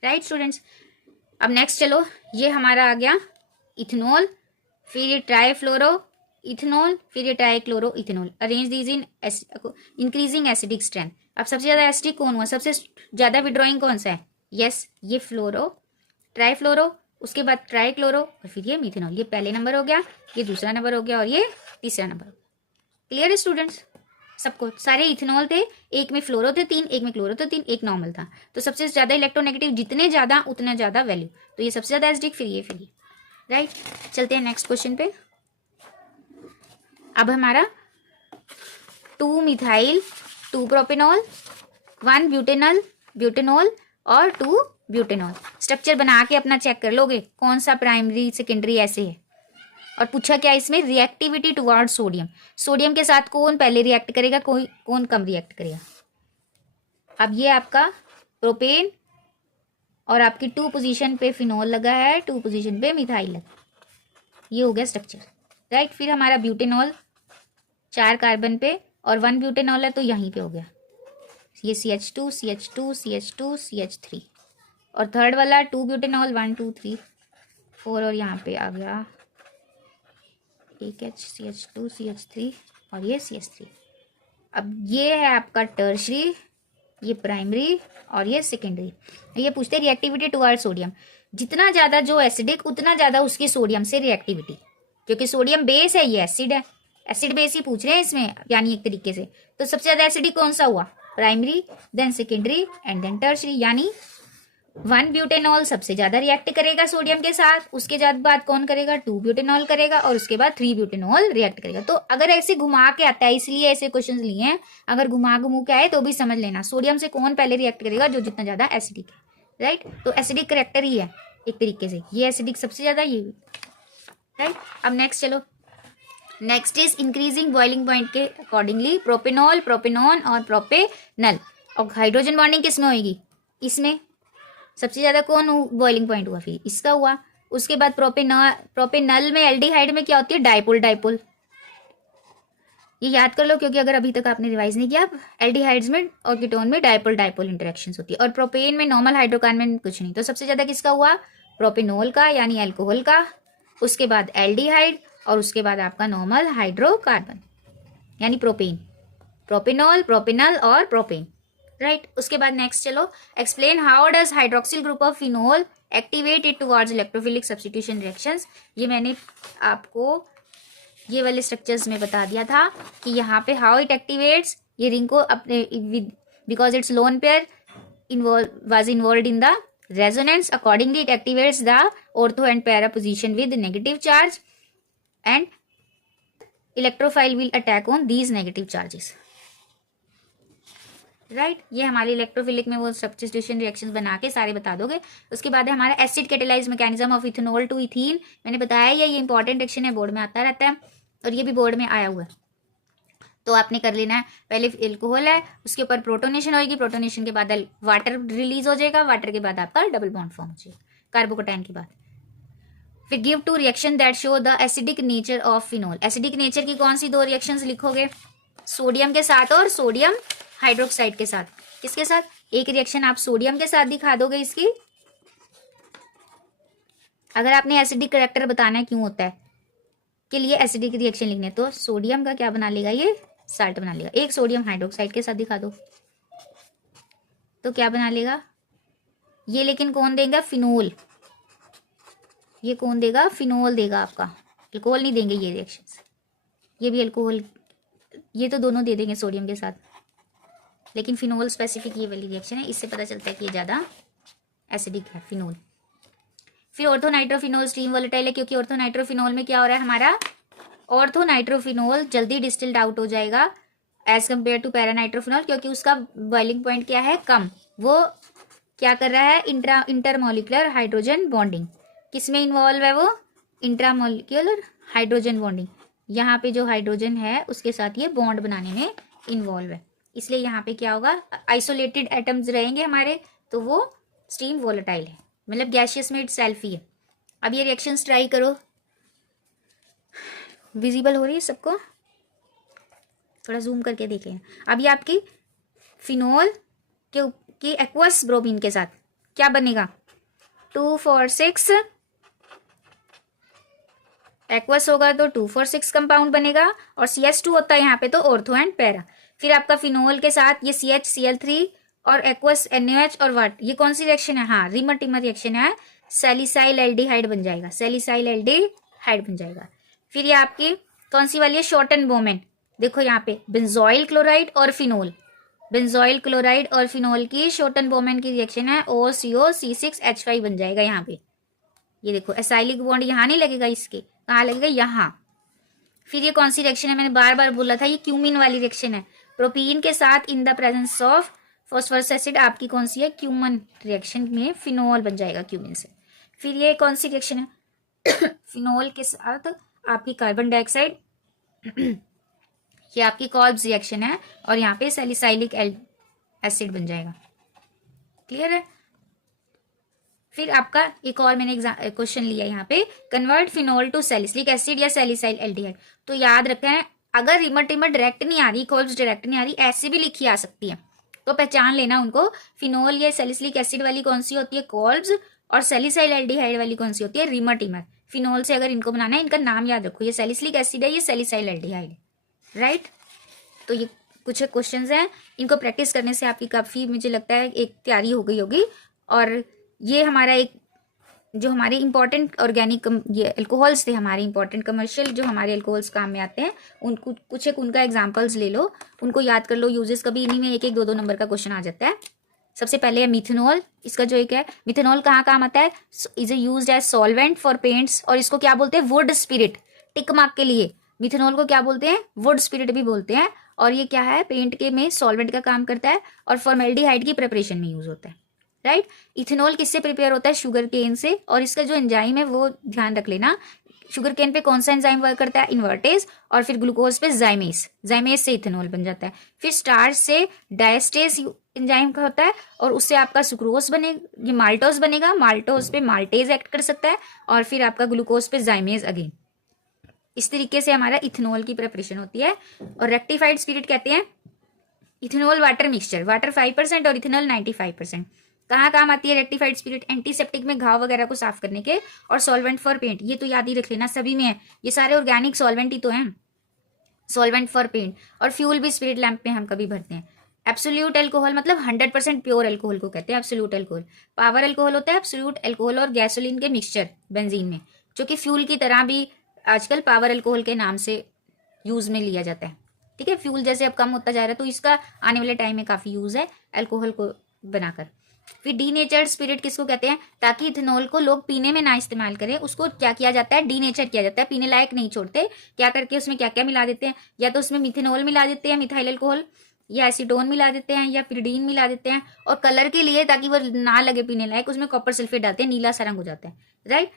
राइट स्टूडेंट्स, अब नेक्स्ट चलो, ये हमारा आ गया इथेनॉल, फिर ये ट्राईफ्लोरो इथेनॉल, फिर ये trichloro ethanol. Arrange these in increasing acidic strength. अब सबसे ज्यादा एसिडिक कौन हुआ? सबसे ज्यादा विड्रॉइंग कौन सा है? यस, ये फ्लोरो, ट्राईफ्लोरो, उसके बाद ट्राईक्लोरो, और फिर ये मिथेनॉल। ये पहले नंबर हो गया, ये दूसरा नंबर हो गया, और ये तीसरा नंबर हो गया। क्लियर है स्टूडेंट्स सबको? सारे इथेनॉल थे, एक में फ्लोरो थे 3, एक में क्लोरो थे 3, एक नॉर्मल था। तो सबसे ज्यादा इलेक्ट्रोनेगेटिव जितने ज्यादा उतना ज्यादा वैल्यू, तो ये सबसे ज्यादा एसिडिक, फिर ये। राइट, चलते हैं नेक्स्ट क्वेश्चन पे। अब हमारा 2 मिथाइल 2 प्रोपेनॉल 1 ब्यूटेनॉल और 2 ब्यूटेनॉल स्ट्रक्चर बना के अपना चेक कर लोगे कौन सा प्राइमरी सेकेंडरी ऐसे है। और पूछा क्या इसमें? Reactivity toward sodium. सोडियम के साथ कौन पहले रिएक्ट करेगा, कौन कम रिएक्ट करेगा। अब ये आपका प्रोपेन, और आपकी 2 पोजीशन पे फिनॉल लगा है, 2 पोजीशन पे मिथाइल लगा, ये हो गया स्ट्रक्चर। राइट, फिर हमारा ब्यूटेनॉल 4 कार्बन पे और 1 ब्यूटेनॉल है तो यहीं पे हो गया, ये CH2 CH2 CH2 CH3, और थर्ड वाला 2 ब्यूटेनॉल 1 2 3 4, और यहाँ पे आ गया एक H CH2 CH3 और ये CH3। अब ये है आपका टर्शरी, ये प्राइमरी और ये सेकेंडरी। ये पूछते हैं रिएक्टिविटी टुवर्ड सोडियम, जितना ज्यादा जो एसिडिक उतना ज्यादा उसकी सोडियम से रिएक्टिविटी, क्योंकि सोडियम बेस है, ये एसिड है, एसिड बेस ही पूछ रहे हैं इसमें, यानी एक तरीके से। तो सबसे ज्यादा एसिडिक कौन सा हुआ? Primary, then secondary and then tertiary, यानी 1 ब्यूटेनॉल सबसे ज्यादा रिएक्ट करेगा सोडियम के साथ, उसके बाद कौन करेगा? 2 ब्यूटेनॉल करेगा, और उसके बाद 3 ब्यूटेनॉल रिएक्ट करेगा। तो अगर ऐसे घुमा के आता है, इसलिए ऐसे क्वेश्चंस लिए हैं, अगर घुमा के आए तो भी समझ लेना सोडियम से कौन पहले रिएक्ट करेगा, जो जितना ज्यादा एसिडिक है। राइट, तो एसिडिक करेक्टर ही है एक तरीके से, ये एसिडिक सबसे ज्यादा, ये भी। राइट, अब नेक्स्ट चलो, next is increasing boiling point के अकॉर्डिंगली प्रोपेनॉल, प्रोपेनॉन और प्रोपेनल। और हाइड्रोजन बॉन्डिंग किसमें होगी? इसमें सबसे ज्यादा कौन बॉइलिंग पॉइंट हुआ? फिर इसका हुआ। उसके बाद प्रोपेनल में, एल्डिहाइड में क्या होती है? डाइपोल। ये याद कर लो, क्योंकि अगर अभी तक आपने रिवाइज नहीं किया, एल्डिहाइड्स में और कीटोन में डाइपोल इंटरेक्शंस होती है, और प्रोपेन में नॉर्मल हाइड्रोकार्बन में कुछ नहीं। तो सबसे ज्यादा किसका हुआ? प्रोपेनॉल का, यानी अल्कोहल का, उसके बाद एल्डिहाइड, और उसके बाद आपका नॉर्मल हाइड्रोकार्बन यानी प्रोपेन, प्रोपेनॉल, प्रोपेनल और प्रोपेन। राइट, उसके बाद नेक्स्ट चलो, explain how does hydroxyl group of phenol activate it towards electrophilic substitution reactions. ये मैंने आपको ये वाले स्ट्रक्चर्स में बता दिया था कि यहाँ पे हाउ इट एक्टिवेट्स, ये रिंग को अपने because it's lone pair was involved in the resonance, accordingly it activates the ortho and para position with negative charge and electrophile will attack on these negative charges, right. ये हमारे electrophilic में वो substitution reactions बना के सारे बता दोगे। उसके बाद है हमारा acid catalyse mechanism of ethanol to ethene. मैंने बताया ये इंपॉर्टेंट रिएक्शन है, बोर्ड में आता रहता है और ये भी बोर्ड में आया हुआ है, तो आपने कर लेना है। पहले एल्कोहल है, उसके ऊपर प्रोटोनेशन होगी, प्रोटोनेशन के बाद वाटर रिलीज हो जाएगा, वाटर के बाद आपका डबल बॉन्ड फॉर्म हो जाएगा कार्बोकटाइन के बाद। फिर give two reaction that show the acidic nature of phenol. Acidic nature की कौन सी दो रिएक्शंस लिखोगे? सोडियम के साथ और सोडियम हाइड्रोक्साइड के साथ। किसके साथ? एक रिएक्शन आप सोडियम के साथ दिखा दोगे इसकी। अगर आपने एसिडिक करैक्टर बताना है क्यों होता है के लिए एसिडिक रिएक्शन लिखने, तो सोडियम का क्या बना लेगा? ये साल्ट बना लेगा। एक सोडियम हाइड्रोक्साइड के साथ दिखा दो तो क्या बना लेगा ये, लेकिन कौन देगा? फिनोल। ये कौन देगा? फिनोल देगा आपका, अल्कोहल नहीं देंगे ये रिएक्शंस। ये भी अल्कोहल, ये तो दोनों दे देंगे सोडियम के साथ, लेकिन फिनोल स्पेसिफिक ये वाली रिएक्शन है, इससे पता चलता है कि ये ज़्यादा एसिडिक है फिनोल। फिर ऑर्थोनाइट्रोफिनोल स्टीम वोलेटाइल है, क्योंकि ऑर्थोनाइट्रोफिनोल में क्या हो रहा है हमारा? ऑर्थोनाइट्रोफिनोल जल्दी डिस्टिल्ड आउट हो जाएगा एज कम्पेयर टू पैरानाइट्रोफिनोल, क्योंकि उसका बॉइलिंग पॉइंट क्या है? कम। वो क्या कर रहा है? Intermolecular hydrogen bonding. किसमें इन्वॉल्व है वो? Intramolecular hydrogen bonding. यहाँ पे जो हाइड्रोजन है उसके साथ ये बॉन्ड बनाने में इन्वॉल्व है, इसलिए यहाँ पे क्या होगा? आइसोलेटेड एटम्स रहेंगे हमारे, तो वो स्टीम वोलेटाइल है, मतलब गैसियस में इटसेल्फ ही है। अब ये रिएक्शंस ट्राई करो, विजिबल हो रही है सबको? थोड़ा जूम करके देखें। अब ये आपकी फिनोल की एक्वस ब्रोमीन के साथ क्या बनेगा? 2,4,6 एक्वस होगा तो 2,4,6 कंपाउंड बनेगा, और CH2 होता है यहाँ पे तो ऑर्थो एंड पैरा। फिर आपका फिनोल के साथ ये CH और एक्वस NaOH और वाट, ये कौन सी रिएक्शन है? हाँ, रिमर रिएक्शन है, सैलिसाइल एल्डिहाइड बन जाएगा, सैलिसाइल एल्डिहाइड बन जाएगा। फिर ये आपकी कौन सी वाली है? शॉर्टन बोमेन। देखो यहाँ पे बेंजोइल क्लोराइड और फिनोल, बेंजोइल क्लोराइड और फिनोल की शॉर्टन बोमेन की रिएक्शन है, OCO C6H5 बन जाएगा यहाँ पे। ये देखो एसाइलिक बॉन्ड यहाँ नहीं लगेगा, इसके कहाँ लगेगा? यहाँ। फिर ये कौन सी रिएक्शन है? मैंने बार बार बोला था, ये क्यूमिन वाली रिएक्शन है। प्रोपीन के साथ in the presence of phosphorous acid आपकी कौन सी है? क्यूमन रिएक्शन में फिनोल बन जाएगा क्यूमिन से। फिर ये कौन सी रिएक्शन है? फिनोल के साथ आपकी कार्बन डाइऑक्साइड, ये आपकी कॉल्ब्स रिएक्शन है, और यहाँ पे सैलिसाइलिक एसिड बन जाएगा। क्लियर है? फिर आपका एक और मैंने क्वेश्चन लिया यहाँ पे, convert phenol to salicylic acid या सैलिसाइल एल्डिहाइड। तो याद रखना है, अगर रिमर डायरेक्ट नहीं आ रही, कॉल्ब्स डायरेक्ट नहीं आ रही, ऐसे भी लिखी आ सकती है, तो पहचान लेना उनको। फिनोल या सैलिसिलिक एसिड वाली कौन सी होती है? कॉल्ब्स, और सैलिसाइल एल्डिहाइड वाली कौन सी होती है? रिमर। फिनोल से अगर इनको बनाना है, इनका नाम याद रखो, ये सैलिसिलिक एसिड है, ये सैलिसाइल एल्डिहाइड है, राइट। तो ये कुछ क्वेश्चंस हैं, इनको प्रैक्टिस करने से आपकी काफ़ी, मुझे लगता है, एक तैयारी हो गई होगी। और ये हमारा एक जो हमारे इंपॉर्टेंट ऑर्गेनिक ये एल्कोहल्स थे, हमारे इंपॉर्टेंट कमर्शियल जो हमारे एल्कोहल्स काम में आते हैं, उनको कुछ एक उनका एग्जांपल्स ले लो, उनको याद कर लो। यूजेस कभी इन्हीं में एक एक दो नंबर का क्वेश्चन आ जाता है। सबसे पहले है मिथेनॉल, इसका जो एक है, मिथेनॉल कहाँ काम आता है? Is used as solvent for paints, और इसको क्या बोलते हैं? Would spirit. टिक मार्क के लिए मिथेनॉल को क्या बोलते हैं? वुड स्पिरिट भी बोलते हैं। और ये क्या है? पेंट के में सॉल्वेंट का काम करता है, और फॉर्मेल्डिहाइड की प्रिपरेशन में यूज होता है, राइट। इथेनॉल किससे प्रिपेयर होता है? शुगर केन से, और इसका जो एंजाइम है वो ध्यान रख लेना, शुगर केन पे कौन सा एंजाइम वर्क करता है? इन्वर्टेज, और फिर ग्लूकोज पे जाइमेस, जाइमेस से इथेनॉल बन जाता है। फिर स्टार्च से डायस्टेज एंजाइम का होता है, और उससे आपका सुक्रोज बनेगा, ये माल्टोज बनेगा, माल्टोज पे माल्टेज एक्ट कर सकता है, और फिर आपका ग्लूकोज पे जाइमेज अगेन। इस तरीके से हमारा इथेनॉल की प्रिपरेशन होती है। और रेक्टिफाइड स्पिरिट कहते हैं इथेनॉल वाटर मिक्सचर, वाटर 5% और इथेनॉल 95%। कहाँ काम आती है रेक्टिफाइड स्पिरिट? एंटीसेप्टिक में घाव वगैरह को साफ करने के, और सॉल्वेंट फॉर पेंट, ये तो याद ही रख लेना, सभी में है, ये सारे ऑर्गेनिक सॉल्वेंट ही तो हैं, सॉल्वेंट फॉर पेंट। और फ्यूल भी स्पिरिट लैंप में हम कभी भरते हैं, एब्सोल्यूट अल्कोहल मतलब 100% प्योर अल्कोहल को कहते हैं एब्सोल्यूट अल्कोहल। पावर अल्कोहल होता है एब्सोल्यूट अल्कोहल और गैसोलीन के मिक्सचर बेंजीन में, जो कि फ्यूल की तरह भी आजकल पावर अल्कोहल के नाम से यूज में लिया जाता है। ठीक है, फ्यूल जैसे अब कम होता जा रहा है तो इसका आने वाले टाइम में काफी यूज है अल्कोहल को बनाकर। फिर डीनेचर्ड स्पिरिट किसको कहते हैं? ताकि इथेनॉल को लोग पीने में ना इस्तेमाल करें, उसको क्या किया जाता है, डीनेचर किया जाता है, पीने लायक नहीं छोड़ते। क्या करके उसमें क्या क्या मिला देते हैं, या तो उसमें मिथेनॉल मिला देते हैं, मिथाइल अल्कोहल, या एसीटोन मिला देते हैं, या पिरीडीन मिला देते हैं, और कलर के लिए ताकि वो ना लगे पीने लायक उसमें कॉपर सल्फेट डालते हैं, नीला सा रंग हो जाता है, राइट।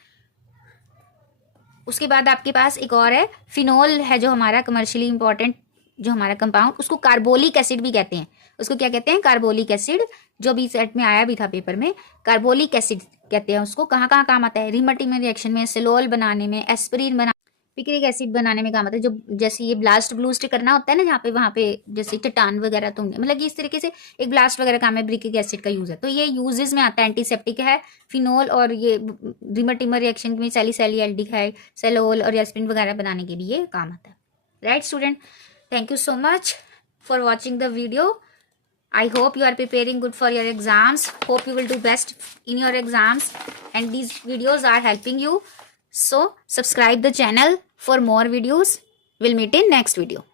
उसके बाद आपके पास एक और है फिनोल है, जो हमारा कमर्शियली इंपॉर्टेंट जो हमारा कंपाउंड, उसको कार्बोलिक एसिड भी कहते हैं। उसको क्या कहते हैं? कार्बोलिक एसिड, जो भी सेट में आया भी था पेपर में, कार्बोलिक एसिड कहते हैं उसको। कहाँ कहाँ काम आता है? रिमोटिमर रिएक्शन में, सेलोल बनाने में, एस्पिरिन बना, पिक्रिक एसिड बनाने में काम आता है। जो जैसे ये ब्लास्ट ब्लूस्ट करना होता है ना, जहाँ पे वहाँ पे जैसे चट्टान वगैरह, तो मतलब कि इस तरीके से एक ब्लास्ट वगैरह काम है, ब्रिकिक एसिड का यूज है, तो ये यूजेस में आता है। एंटीसेप्टिक है फिनोल, और ये रिमोटिमर रिएक्शन में सैलिसाइलिक है, सेलोल और एस्पिरिन वगैरह बनाने के भी ये काम आता है, right student. Thank you so much for watching the video. I hope you are preparing good for your exams. Hope you will do best in your exams, and these videos are helping you. So subscribe the channel for more videos. We'll meet in next video.